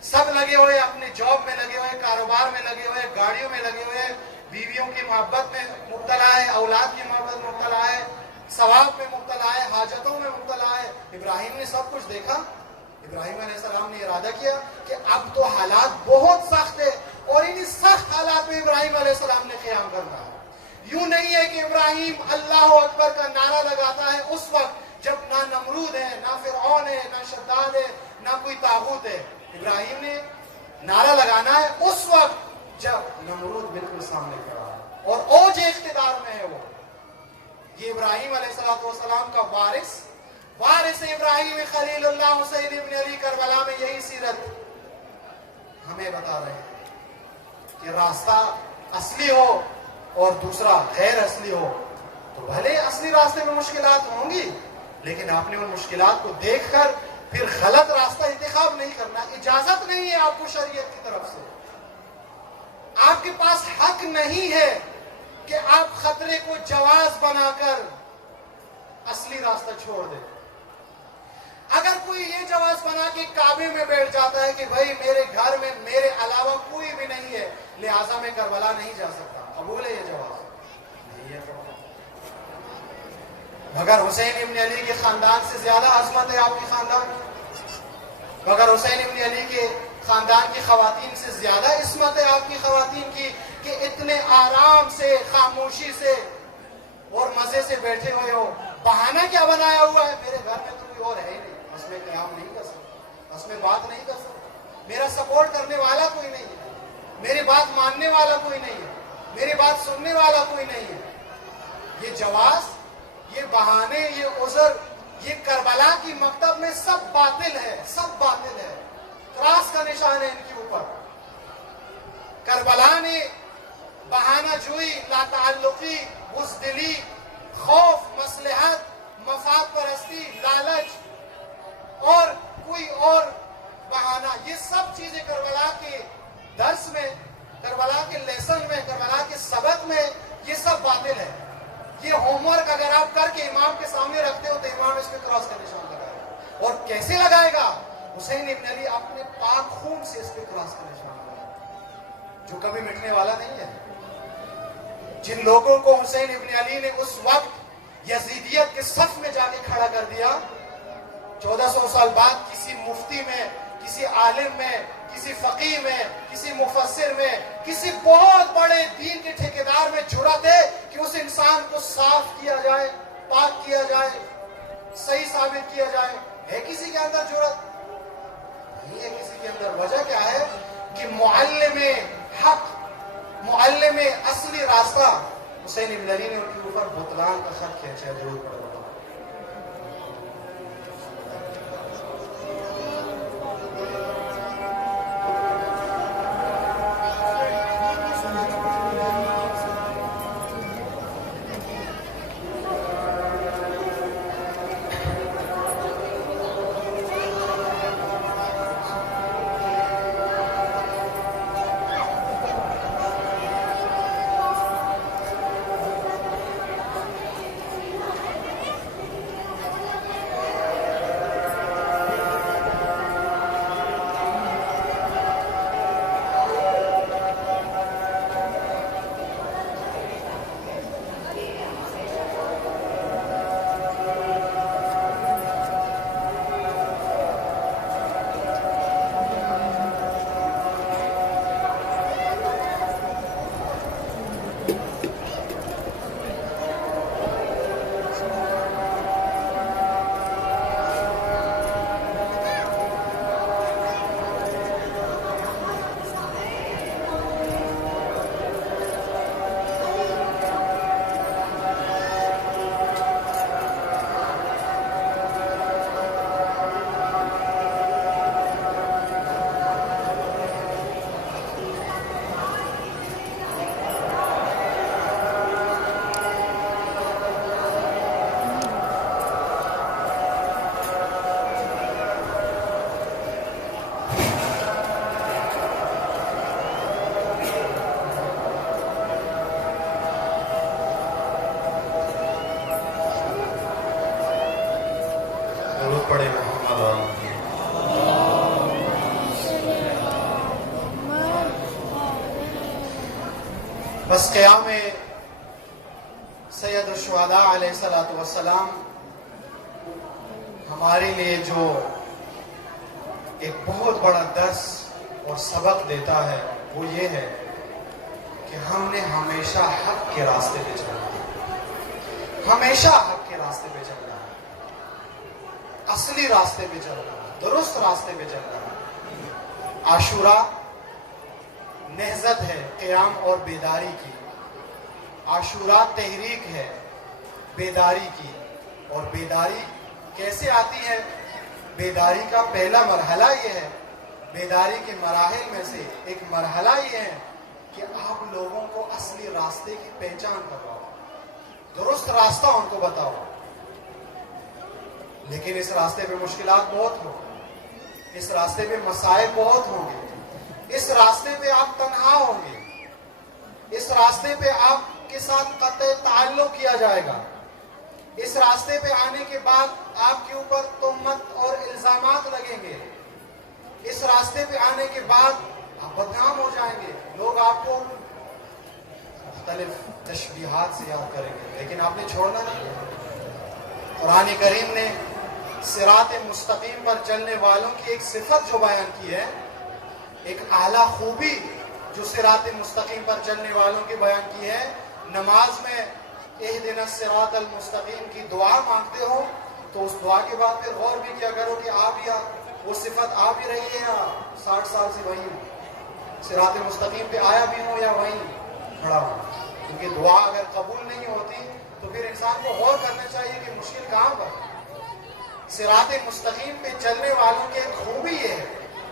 سب لگے ہوئے اپنے جاب میں لگے ہوئے، کاروبار میں لگے ہوئے، گاڑیوں میں لگے ہوئے، بیویوں کی محبت میں مبتلا ہے، اولاد کی محبت میں مبتلا ہے، ثواب میں مبتلا ہے، حاجتوں میں مبتلا ہے۔ ابراہیم نے سب کچھ دیکھا۔ ابراہیم علیہ السلام نے ارادہ کیا کہ اب تو حالات بہت سخت ہے، اور انہی سخت حالات میں ابراہیم علیہ السلام نے قیام کرنا ہے۔ یوں نہیں ہے کہ ابراہیم اللہ اکبر کا نعرہ لگاتا ہے اس وقت جب نہ نمرود ہے، نہ فرعون ہے، نہ شداد ہے، نہ کوئی طاغوت ہے۔ ابراہیم نے نعرہ لگانا ہے اس وقت جب نمرود بالکل سامنے کھڑا ہے اور اوج اقتدار میں ہے وہ۔ یہ ابراہیم علیہ السلام کا وارث ابراہیم خلیل اللہ حسین ابن علی کربلا میں یہی سیرت ہمیں بتا رہے ہیں کہ راستہ اصلی ہو اور دوسرا غیر اصلی ہو تو بھلے اصلی راستے میں مشکلات ہوں گی، لیکن آپ نے ان مشکلات کو دیکھ کر پھر غلط راستہ انتخاب نہیں کرنا۔ اجازت نہیں ہے آپ کو شریعت کی طرف سے، آپ کے پاس حق نہیں ہے کہ آپ خطرے کو جواز بنا کر اصلی راستہ چھوڑ دے. اگر کوئی یہ جواز بنا کے کعبے میں بیٹھ جاتا ہے کہ بھائی میرے گھر میں میرے علاوہ کوئی بھی نہیں ہے لہٰذا میں کربلا نہیں جا سکتا، قبول ہے یہ جواز؟ نہیں ہے. مگر حسین ابن علی کے خاندان سے زیادہ عظمت ہے آپ کی خاندان، مگر حسین ابن علی کے خاندان کی خواتین سے زیادہ عصمت ہے آپ کی خواتین کی کہ اتنے آرام سے، خاموشی سے اور مزے سے بیٹھے ہوئے ہو. بہانہ کیا بنایا ہوا ہے؟ میرے گھر میں تو کوئی اور ہے ہی نہیں، بس میں قیام نہیں کر سکتا، بس میں بات نہیں کر سکتا، میرا سپورٹ کرنے والا کوئی نہیں ہے، میری بات ماننے والا کوئی نہیں ہے، میری بات سننے والا کوئی نہیں ہے. یہ جواز، یہ بہانے، یہ عذر، یہ کربلا کی مکتب میں سب باطل ہے، سب باطل ہے. کراس کا نشان ہے ان کے اوپر. کربلا نے بہانہ جوئی، لا تعلقی، بزدلی، خوف، مصلحت، مفاد پرستی، لالچ اور کوئی اور بہانہ، یہ سب چیزیں کربلا کے درس میں، کربلا کے لیسن میں، کربلا کے سبق میں یہ سب باطل ہے. یہ ہوم ورک اگر آپ کر کے امام کے سامنے رکھتے ہو تو امام اس پہ کراس کا نشان لگائے گا. اور کیسے لگائے گا؟ حسین ابن علی اپنے پاک خون سے اس پہ کراس کا نشان لگائے جو کبھی مٹنے والا نہیں ہے. جن لوگوں کو حسین ابن علی نے اس وقت یزیدیت کے صف میں جا کے کھڑا کر دیا، 1400 سال بعد کسی مفتی میں، کسی عالم میں، کسی فقیہ میں، کسی مفسر میں، کسی بہت بڑے دین کے ٹھیکیدار میں جرأت ہے کہ اس انسان کو صاف کیا جائے، پاک کیا جائے، صحیح ثابت کیا جائے. ہے کسی کے اندر جرأت؟ نہیں ہے کسی کے اندر. وجہ کیا ہے کہ معلم حق، معلم اصلی راستہ حسین ابن علی نے ان کے اوپر بطلان کا خط کھینچا. ضرور پڑھا. پڑے محمد. بس قیام سید الشہداء علیہ السلام ہمارے لیے جو ایک بہت بڑا درس اور سبق دیتا ہے وہ یہ ہے کہ ہم نے ہمیشہ حق کے راستے پہ چلنا ہے، ہمیشہ حق کے راستے پہ چلنا ہے، اصلی راستے پہ چلنا ہے، درست راستے پہ چلنا ہے. عاشوراء نہضت ہے قیام اور بیداری کی. عاشوراء تحریک ہے بیداری کی. اور بیداری کیسے آتی ہے؟ بیداری کا پہلا مرحلہ یہ ہے، بیداری کے مراحل میں سے ایک مرحلہ یہ ہے کہ آپ لوگوں کو اصلی راستے کی پہچان کرواؤ، درست راستہ ان کو بتاؤ. لیکن اس راستے پہ مشکلات بہت ہوں گے، اس راستے پہ مسائل بہت ہوں گے، اس راستے پہ آپ تنہا ہوں گے، اس راستے پہ آپ کے ساتھ قطع تعلق کیا جائے گا. اس راستے پہ آنے کے بعد آپ کے اوپر تہمت اور الزامات لگیں گے. اس راستے پہ آنے کے بعد آپ بدنام ہو جائیں گے. لوگ آپ کو مختلف تشبیہات سے یاد کریں گے، لیکن آپ نے چھوڑنا نہیں. قرآن کریم نے صراط مستقیم پر چلنے والوں کی ایک صفت جو بیان کی ہے، ایک اعلیٰ خوبی جو صراط مستقیم پر چلنے والوں کی بیان کی ہے. نماز میں اہدنا الصراط المستقیم کی دعا مانگتے ہو تو اس دعا کے بعد پھر غور بھی کیا کرو کہ آپ یا وہ صفت آ بھی رہی ہے یا 60 سال سے وہیں ہوں، صراط مستقیم پہ آیا بھی ہوں یا وہیں کھڑا ہوں. کیونکہ دعا اگر قبول نہیں ہوتی تو پھر انسان کو غور کرنا چاہیے کہ مشکل کہاں پر. صراط مستقیم پہ چلنے والوں کی خوبی یہ ہے،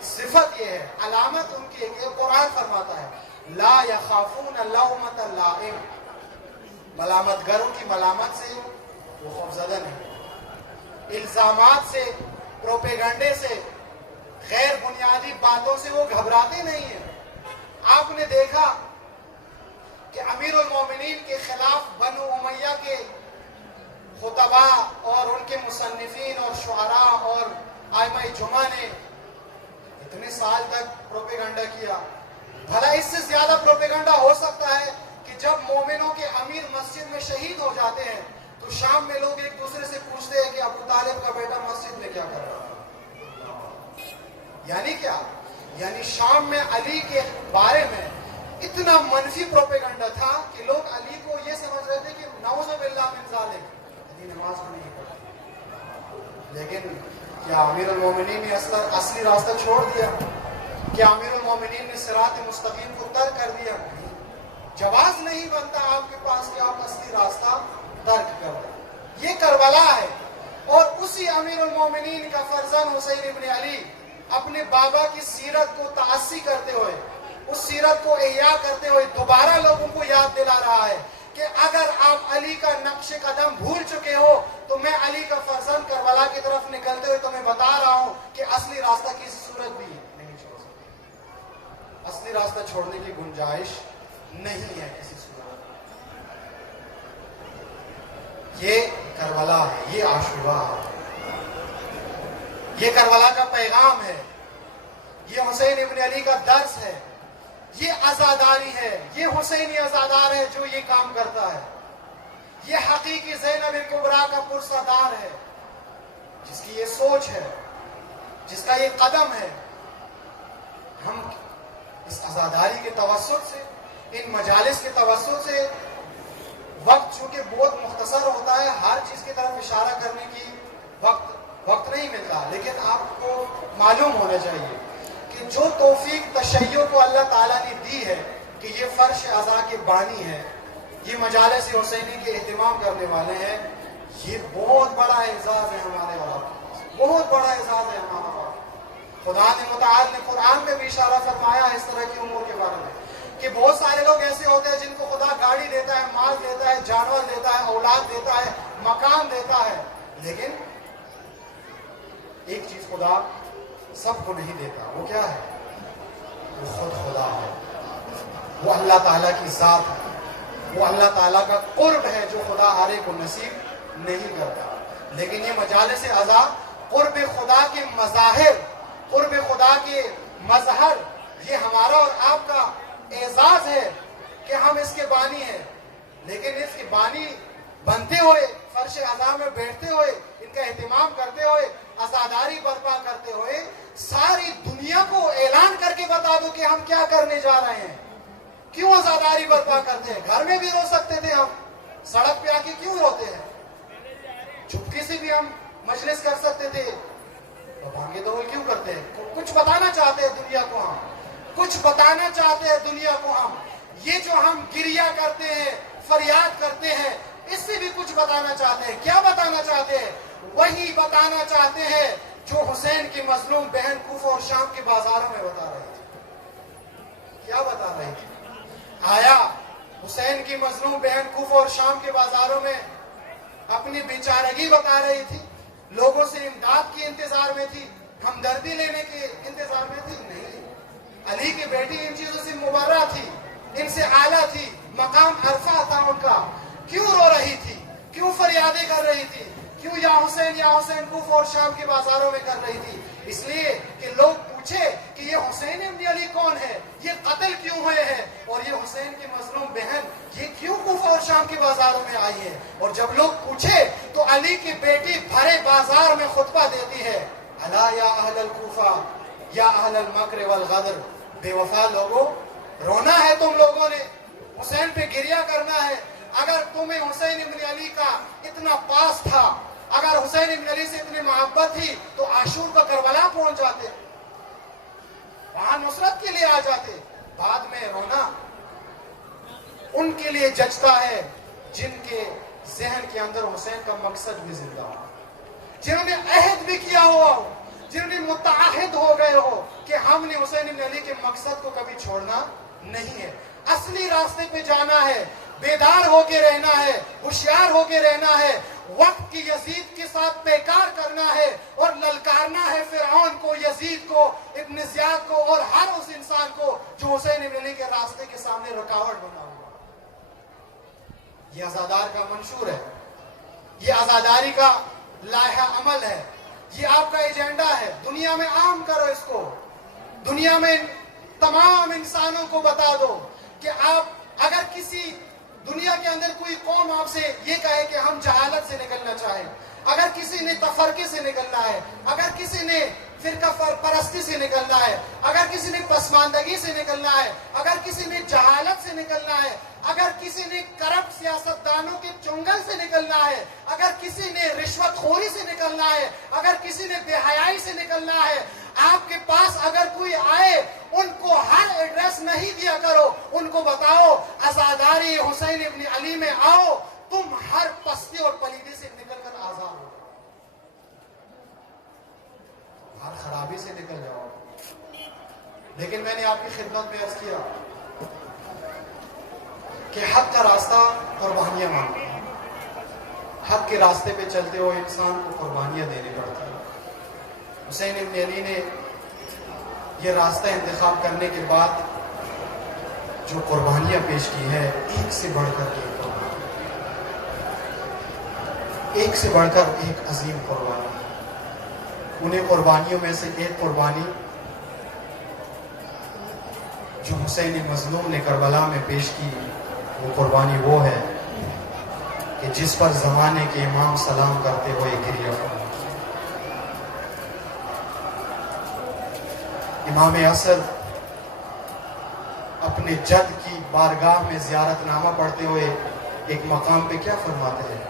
صفت یہ ہے، علامت ان کی ایک قرآن فرماتا ہے لا یخافون لومۃ لائم، ملامت گروں کی ملامت سے وہ خوفزدہ نہیں، الزامات سے، پروپیگنڈے سے، غیر بنیادی باتوں سے وہ گھبراتے نہیں ہیں. آپ نے دیکھا کہ امیر المومنین کے خلاف بنو امیہ کے خطباء اور ان کے مصنفین اور شعراء اور ائمہ جمعہ نے اتنے سال تک پروپیگنڈا کیا. بھلا اس سے زیادہ پروپیگنڈا ہو سکتا ہے کہ جب مومنوں کے امیر مسجد میں شہید ہو جاتے ہیں تو شام میں لوگ ایک دوسرے سے پوچھتے ہیں کہ ابو طالب کا بیٹا مسجد میں کیا کر رہا ہے. یعنی کیا؟ یعنی شام میں علی کے بارے میں اتنا منفی پروپیگنڈا تھا کہ لوگ علی کو یہ سمجھ رہے تھے کہ نعوذ باللہ من ذالک، علی نماز کو نہیں پڑھتا. لیکن کیا امیر المومنین نے اصلی راستہ چھوڑ دیا؟ کیا امیر المومنین نے صراط مستقیم کو ترک کر دیا؟ جواز نہیں بنتا آپ کے پاس کہ آپ اصلی راستہ ترک کر دیں. یہ کربلا ہے، اور اسی امیر المومنین کا فرزند حسین ابن علی اپنے بابا کی سیرت کو تعصی کرتے ہوئے، اس سیرت کو احیاء کرتے ہوئے دوبارہ لوگوں کو یاد دلا رہا ہے کہ اگر آپ علی کا نقش قدم بھول چکے ہو تو میں علی کا فرزند کربلا کی طرف نکلتے ہوئے تمہیں بتا رہا ہوں کہ اصلی راستہ کسی صورت بھی نہیں چھوڑ سکتے. اصلی راستہ چھوڑنے کی گنجائش نہیں ہے کسی صورت. یہ کربلا ہے، یہ عاشورہ ہے، یہ کربلا کا پیغام ہے، یہ حسین ابن علی کا درس ہے، یہ عزاداری ہے، یہ حسینی عزادار ہے جو یہ کام کرتا ہے. یہ حقیقی زینب کبریٰ کا پرسادار ہے، جس کی یہ سوچ ہے، جس کا یہ قدم ہے. ہم اس عزاداری کے توسط سے، ان مجالس کے توسط سے، وقت چونکہ بہت مختصر ہوتا ہے، ہر چیز کی طرف اشارہ کرنے کی وقت نہیں ملتا، لیکن آپ کو معلوم ہونا چاہیے کہ جو توفیق تشیع کو اللہ تعالیٰ نے دی ہے کہ یہ فرش عزا کے بانی ہے، یہ مجالس حسینی کے اہتمام کرنے والے ہیں، یہ بہت بڑا اعزاز ہے ہمارے وہاں، بہت بڑا اعزاز ہے ہمارا وہاں. خدا نے متعال نے قرآن میں بھی اشارہ فرمایا ہے اس طرح کی امور کے بارے میں کہ بہت سارے لوگ ایسے ہوتے ہیں جن کو خدا گاڑی دیتا ہے، مال دیتا ہے، جانور دیتا ہے، اولاد دیتا ہے، مکان دیتا ہے، لیکن ایک چیز خدا سب کو نہیں دیتا. وہ کیا ہے؟ وہ خود خدا ہے، وہ اللہ تعالیٰ کی ذات ہے، وہ اللہ تعالیٰ کا قرب ہے جو خدا ہر ایک کو نصیب نہیں کرتا. لیکن یہ مجالس عزا قرب خدا کے مظاہر، قرب خدا کے مظہر، یہ ہمارا اور آپ کا اعزاز ہے کہ ہم اس کے بانی ہیں. لیکن اس کے بانی بنتے ہوئے، فرش عزا میں بیٹھتے ہوئے، ان کا اہتمام کرتے ہوئے، عزاداری برپا کرتے ہوئے، ساری دنیا کو اعلان کر کے بتا دو کہ ہم کیا کرنے جا رہے ہیں. کیوں عزاداری برپا کرتے ہیں؟ گھر میں بھی رو سکتے تھے ہم، سڑک پہ آ کے کیوں روتے ہیں؟ چپکے سے بھی ہم مجلس کر سکتے تھے، تو بھانگے دول کیوں کرتے ہیں؟ کچھ بتانا چاہتے ہیں دنیا کو ہم، کچھ بتانا چاہتے ہیں دنیا کو ہم. یہ جو ہم گریہ کرتے ہیں، فریاد کرتے ہیں، اس سے بھی کچھ بتانا چاہتے ہیں. کیا بتانا چاہتے ہیں؟ وہی بتانا چاہتے ہیں جو حسین کی مظلوم بہن کوفہ اور شام کے بازاروں میں بتا رہی تھی. کیا بتا رہی تھی؟ آیا حسین کی مظلوم بہن کوفہ اور شام کے بازاروں میں اپنی بیچارگی بتا رہی تھی، لوگوں سے امداد کے انتظار میں تھی، ہمدردی لینے کے انتظار میں تھی؟ نہیں. علی کی بیٹی ان چیزوں سے مبرہ تھی، ان سے اعلیٰ تھی، مقام عرفہ تھا ان کا. کیوں رو رہی تھی؟ کیوں فریادیں کر رہی تھی؟ کیوں یا حسین کوفہ اور شام کے بازاروں میں کر رہی تھی؟ اس لیے کہ لوگ پوچھے کہ یہ حسین ابن علی کون ہے، یہ قتل کیوں ہوئے ہیں، اور یہ حسین کی مظلوم بہن یہ کیوں کوفہ اور شام کے بازاروں میں آئی ہے؟ اور جب لوگ پوچھے تو علی کی بیٹی بھرے بازار میں خطبہ دیتی ہے، الا یا اہل الکوفہ یا اہل المکر والغدر، بے وفا لوگوں رونا ہے تم لوگوں نے، حسین پہ گریہ کرنا ہے۔ اگر تمہیں حسین ابن علی کا اتنا پاس تھا، اگر حسین ابن علی سے اتنی محبت تھی تو عاشور کا کربلا پہنچ جاتے، وہاں نصرت کے لیے آ جاتے۔ بعد میں رونا ان کے لیے جچتا ہے جن کے ذہن کے اندر حسین کا مقصد بھی زندہ ہو، جنہوں نے عہد بھی کیا ہوا ہو، جنہوں نے متعہد ہو گئے ہو کہ ہم نے حسین ابن علی کے مقصد کو کبھی چھوڑنا نہیں ہے، اصلی راستے پہ جانا ہے، بیدار ہو کے رہنا ہے، ہوشیار ہو کے رہنا ہے، وقت کی یزید کے ساتھ پیکار کرنا ہے اور للکارنا ہے فرعون کو، یزید کو، ابن زیاد کو اور ہر اس انسان کو جو حسین ابن علی کے راستے کے سامنے رکاوٹ بنا ہوا۔ یہ عزادار کا منشور ہے، یہ عزاداری کا لائحہ عمل ہے، یہ آپ کا ایجنڈا ہے۔ دنیا میں عام کرو اس کو، دنیا میں تمام انسانوں کو بتا دو کہ آپ اگر کسی دنیا کے اندر کوئی قوم آپ سے یہ کہے کہ ہم جہالت سے نکلنا چاہیں، اگر کسی نے تفرقے سے نکلنا ہے، اگر کسی نے فرقہ پرستی سے نکلنا ہے، اگر کسی نے پسماندگی سے نکلنا ہے، اگر کسی نے جہالت سے نکلنا ہے، اگر کسی نے کرپٹ سیاستدانوں کے چنگل سے نکلنا ہے، اگر کسی نے رشوت خوری سے نکلنا ہے، اگر کسی نے بے حیائی سے نکلنا ہے، آپ کے پاس اگر کوئی آئے ان کو ہر ایڈریس نہیں دیا کرو، ان کو بتاؤ عزاداری حسین ابن علی میں آؤ، تم ہر پستی اور پلیدی سے نکل کر آزاد ہو، ہر خرابی سے نکل جاؤ۔ لیکن میں نے آپ کی خدمت میں عرض کیا کہ حق کا راستہ قربانیاں مانگتا ہے، حق کے راستے پہ چلتے ہوئے انسان کو قربانیاں دینی پڑتی ہیں۔ حسین ابن علی نے یہ راستہ انتخاب کرنے کے بعد جو قربانیاں پیش کی ہے، ایک سے بڑھ کر ایک قربانی، ایک سے بڑھ کر ایک عظیم قربانی۔ انہیں قربانیوں میں سے ایک قربانی جو حسین مظلوم نے کربلا میں پیش کی، وہ قربانی وہ ہے کہ جس پر زمانے کے امام سلام کرتے ہوئے گریہ فرماتے۔ امام عصر اپنے جد کی بارگاہ میں زیارت نامہ پڑھتے ہوئے ایک مقام پہ کیا فرماتے ہیں؟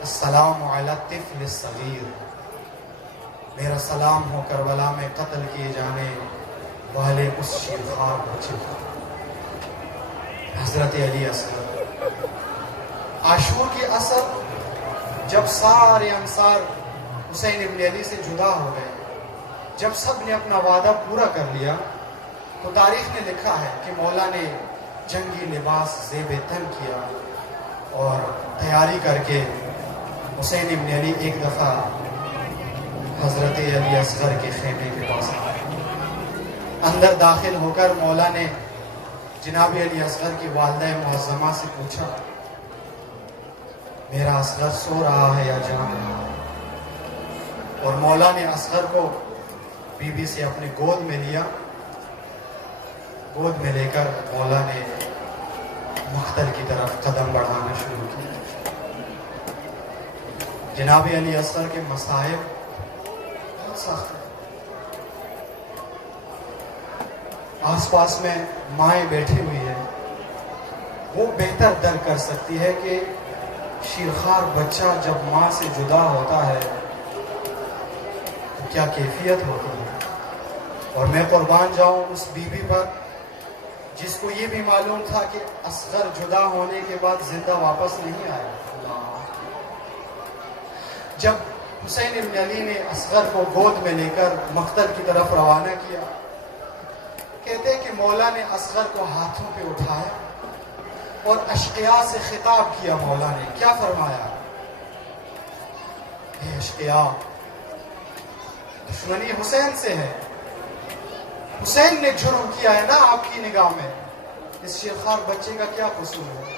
السلام علی الطفل الصغیر، میرا سلام ہو کربلا میں قتل کیے جانے والے اس شیرخوار بچے کو، حضرت علی اصغر۔ عاشور کے اثر جب سارے انصار حسین ابن علی سے جدا ہو گئے، جب سب نے اپنا وعدہ پورا کر لیا، تو تاریخ نے لکھا ہے کہ مولا نے جنگی لباس زیب تن کیا اور تیاری کر کے حسین ابن علی ایک دفعہ حضرت علی اصغر کے خیمے کے پاس آئے۔ اندر داخل ہو کر مولا نے جناب علی اصغر کی والدہ معظمہ سے پوچھا، میرا اصغر سو رہا ہے یا جاگ رہا ہے؟ اور مولا نے اصغر کو بی بی سے اپنے گود میں لیا، گود میں لے کر مولا نے مقتل کی طرف قدم بڑھانا شروع کیا۔ جناب علی اصغر کے مصائب بہت سخت ہیں، آس پاس میں مائیں بیٹھی ہوئی ہیں، وہ بہتر در کر سکتی ہے کہ شیرخوار بچہ جب ماں سے جدا ہوتا ہے تو کیا کیفیت ہوتی ہے۔ اور میں قربان جاؤں اس بی بی پر جس کو یہ بھی معلوم تھا کہ اصغر جدا ہونے کے بعد زندہ واپس نہیں آیا۔ جب حسین ابن علی نے اصغر کو گود میں لے کر مقتل کی طرف روانہ کیا، کہتے ہیں کہ مولا نے اصغر کو ہاتھوں پہ اٹھایا اور اشقیاء سے خطاب کیا۔ مولا نے کیا فرمایا؟ اے اشقیاء، دشمنی حسین سے ہے، حسین نے جرم کیا ہے نا آپ کی نگاہ میں، اس شیرخوار بچے کا کیا قصور ہے؟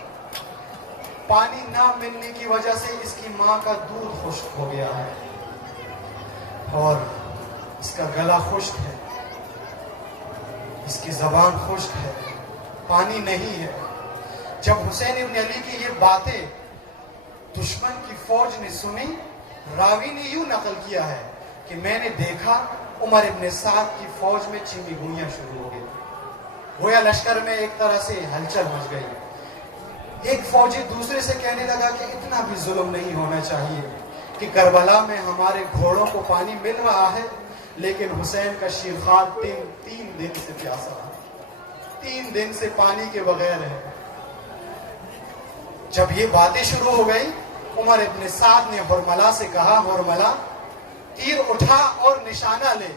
پانی نہ ملنے کی وجہ سے اس کی ماں کا دودھ خشک ہو گیا ہے اور اس کا گلا خشک ہے، اس کی زبان خشک ہے، پانی نہیں ہے۔ جب حسین ابن علی کی یہ باتیں دشمن کی فوج نے سنی، راوی نے یوں نقل کیا ہے کہ میں نے دیکھا عمر ابن سعد کی فوج میں چینی گوئیاں شروع ہو گئی، گویا لشکر میں ایک طرح سے ہلچل مچ گئی۔ ایک فوجی دوسرے سے کہنے لگا کہ اتنا بھی ظلم نہیں ہونا چاہیے کہ کربلا میں ہمارے گھوڑوں کو پانی مل رہا ہے لیکن حسین کا شیرخوار تین دن سے پیاسا ہے، 3 دن سے پانی کے بغیر ہے۔ جب یہ باتیں شروع ہو گئی، عمر ابن سعد نے حرملہ سے کہا، حرملہ تیر اٹھا اور نشانہ لے،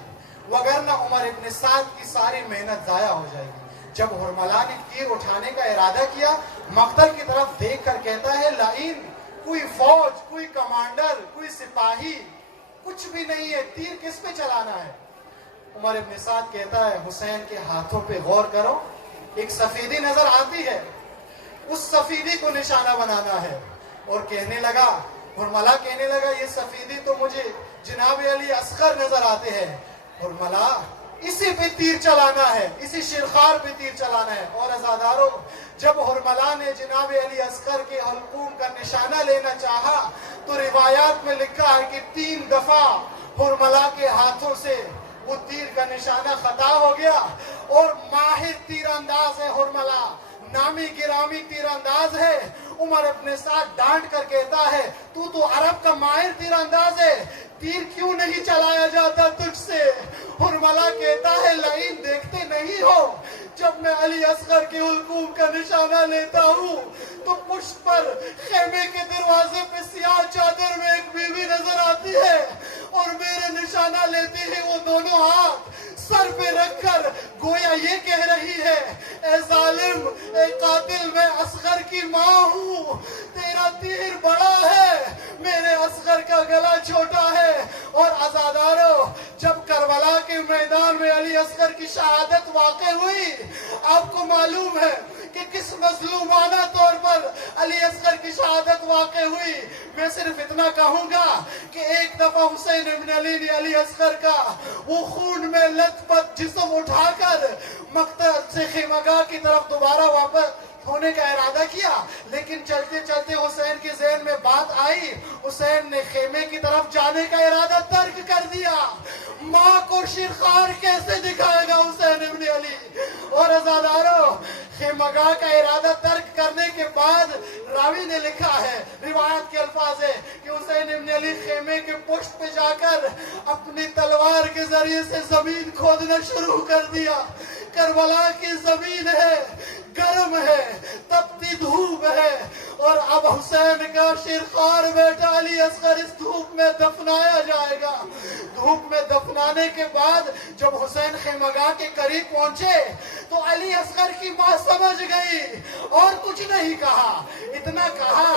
وگرنہ عمر ابن سعد کی ساری محنت ضائع ہو جائے گی۔ جب حرملہ نے تیر اٹھانے کا ارادہ کیا، مقتل کی طرف دیکھ کر کہتا ہے، لعین، کوئی فوج، کوئی کمانڈر، کوئی سپاہی کچھ بھی نہیں ہے، تیر کس پہ چلانا ہے؟ عمر ابن سعد کہتا ہے، حسین کے ہاتھوں پہ غور کرو، ایک سفیدی نظر آتی ہے، اس سفیدی کو نشانہ بنانا ہے۔ اور کہنے لگا، حرملہ کہنے لگا، یہ سفیدی تو مجھے جناب علی اصغر نظر آتے ہیں، حرملہ اسی پہ تیر چلانا ہے، اسی شیرخوار پہ تیر چلانا ہے۔ اور عزادارو، جب حرملہ نے جناب علی اصغر کے حلقوم کا نشانہ لینا چاہا تو روایات میں لکھا ہے کہ 3 دفعہ حرملہ کے ہاتھوں سے وہ تیر کا نشانہ خطا ہو گیا۔ اور ماہر تیر انداز ہے حرملہ، نامی گرامی تیر انداز ہے۔ عمر ابن سعد ڈانٹ کر کہتا ہے، تو عرب کا ماہر تیر انداز ہے، تیر کیوں نہیں چلایا جاتا تجھ سے؟ حرملہ کہتا ہے، لعین دیکھتے نہیں ہو، جب میں علی اصغر کے حلقوم کا نشانہ لیتا ہوں تو پشت پر خیمے کے دروازے پہ سیاہ چادر میں ایک بیوی نظر آتی ہے اور میرے نشانہ لیتے ہی وہ دونوں ہاتھ سر پہ رکھ کر گویا یہ کہہ رہی ہے، اے ظالم، اے قاتل، میں اصغر کی ماں ہوں، تیرا تیر بڑا ہے، میرے اصغر کا گلا چھوٹا ہے۔ اور عزادارو، جب کربلا کے میدان میں علی اصغر کی شہادت واقع ہوئی، آپ کو معلوم ہے کہ کس مظلومانہ طور پر علی اصغر کی شہادت واقع ہوئی۔ میں صرف اتنا کہوں گا کہ ایک دفعہ حسین ابن علی نے علی اصغر کا وہ خون میں لت پت جسم اٹھا کر مقتل سے خیمگاہ کی طرف دوبارہ واپس ہونے کا ارادہ کیا، لیکن چلتے چلتے حسین کے ذہن میں بات آئی، حسین نے خیمے کی طرف جانے کا ارادہ ترک کر دیا۔ ماں کو شیرخوار کیسے دکھائے گا حسین ابن علی؟ اور عزادارو، خیمگاہ کا ارادہ ترک کرنے کے بعد راوی نے لکھا ہے، روایت کے الفاظ ہے کہ حسین ابن علی خیمے کے پشت پہ جا کر اپنی تلوار کے ذریعے سے زمین کھودنا شروع کر دیا۔ کربلا کی زمین ہے، گرم ہے، تپتی دھوپ ہے، اور اب حسین کا شیرخوار بیٹا علی اصغر اس دھوپ میں دفنایا جائے گا۔ دھوپ میں دفنانے کے بعد جب حسین خیمگاہ کے قریب پہنچے تو علی اصغر کی ماں سمجھ گئی اور کچھ نہیں کہا، اتنا کہا،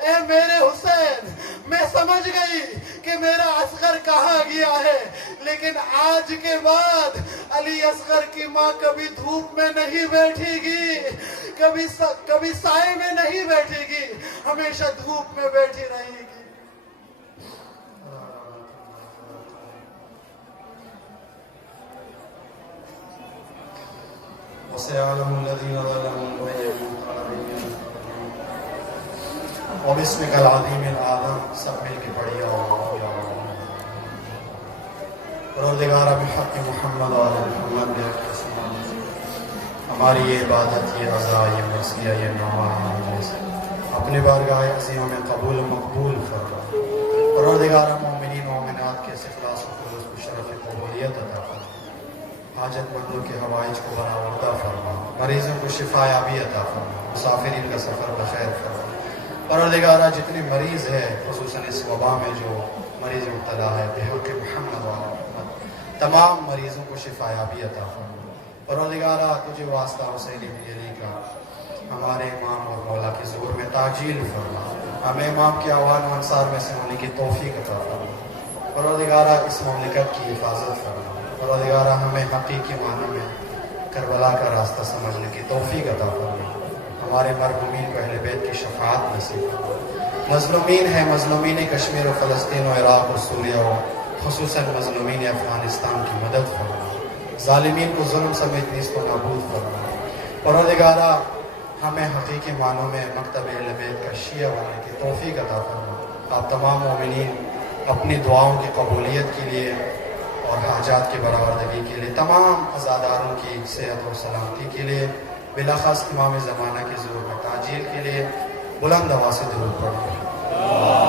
اے میرے حسین، میں سمجھ گئی کہ میرا اصغر کہاں گیا ہے، لیکن آج کے بعد علی اصغر کی ماں کبھی دھوپ میں نہیں بیٹھے گی، کبھی سائے میں نہیں بیٹھے گی، ہمیشہ دھوپ میں بیٹھی رہے گی۔ وَسَيَعْلَمُ الَّذِينَ ظَلَمُوا مَن يَمُوتُ عَلَيْهِ وَبِسْمِكَ الْعَظِيمِ الْأَعْظَمِ، سب مل کے پڑھیے پروردگار بحق محمد و آل محمد، ہماری یہ عبادت، یہ عزا، یہ مرثیہ، یہ نواز اپنے بارگاہ عظیم میں قبول و مقبول فرما۔ پروردگار مومنین مومنات کے اخلاص و خلوص کو شرف قبولیت عطا فرما، حاجت مندوں کے حوائج کو برآوردہ فرما، مریضوں کو شفا یابی عطا فرما، مسافرین کا سفر بخیر فرما۔ پروردگارہ، جتنے مریض ہے خصوصاً اس وبا میں جو مریض مبتلا ہے، بحق محمد و آل محمد تمام مریضوں کو شفا یابی عطا فرما۔ پروردگارہ، تجھے واسطہ حسین ابن علی کا ہمارے امام اور مولا کے ظہور میں تعجیل فرما، ہمیں امام کے اعوان و انصار میں سے ہونے کی توفیق عطا فرما۔ پروردگارہ، اس مملکت کی حفاظت فرما۔ پروردگارہ، ہمیں حقیقی معنی میں کربلا کا راستہ سمجھنے کی توفیق عطا فرما۔ ہمارے مرحومین کو اہل بیت کی شفاعت نصیب فرما۔ مظلومین ہیں، مظلومین کشمیر و فلسطین و عراق و سوریہ و خصوصاً مظلومین افغانستان کی مدد فرما، ظالمین کو ظلم سمیت نیست و نابود فرما۔ پروردگارہ ہمیں حقیقی معنوں میں مکتب اہل بیت کا شیعہ بننے کی توفیق عطا فرما۔ آپ تمام مومنین اپنی دعاؤں کی قبولیت کے لیے اور حاجات کی برآوردگی کے لیے، تمام عزاداروں کی صحت اور سلامتی کے لیے، بالاخص امام زمانہ کی ظہور میں تعجیل کے لیے بلند آواز سے درود پڑھیں۔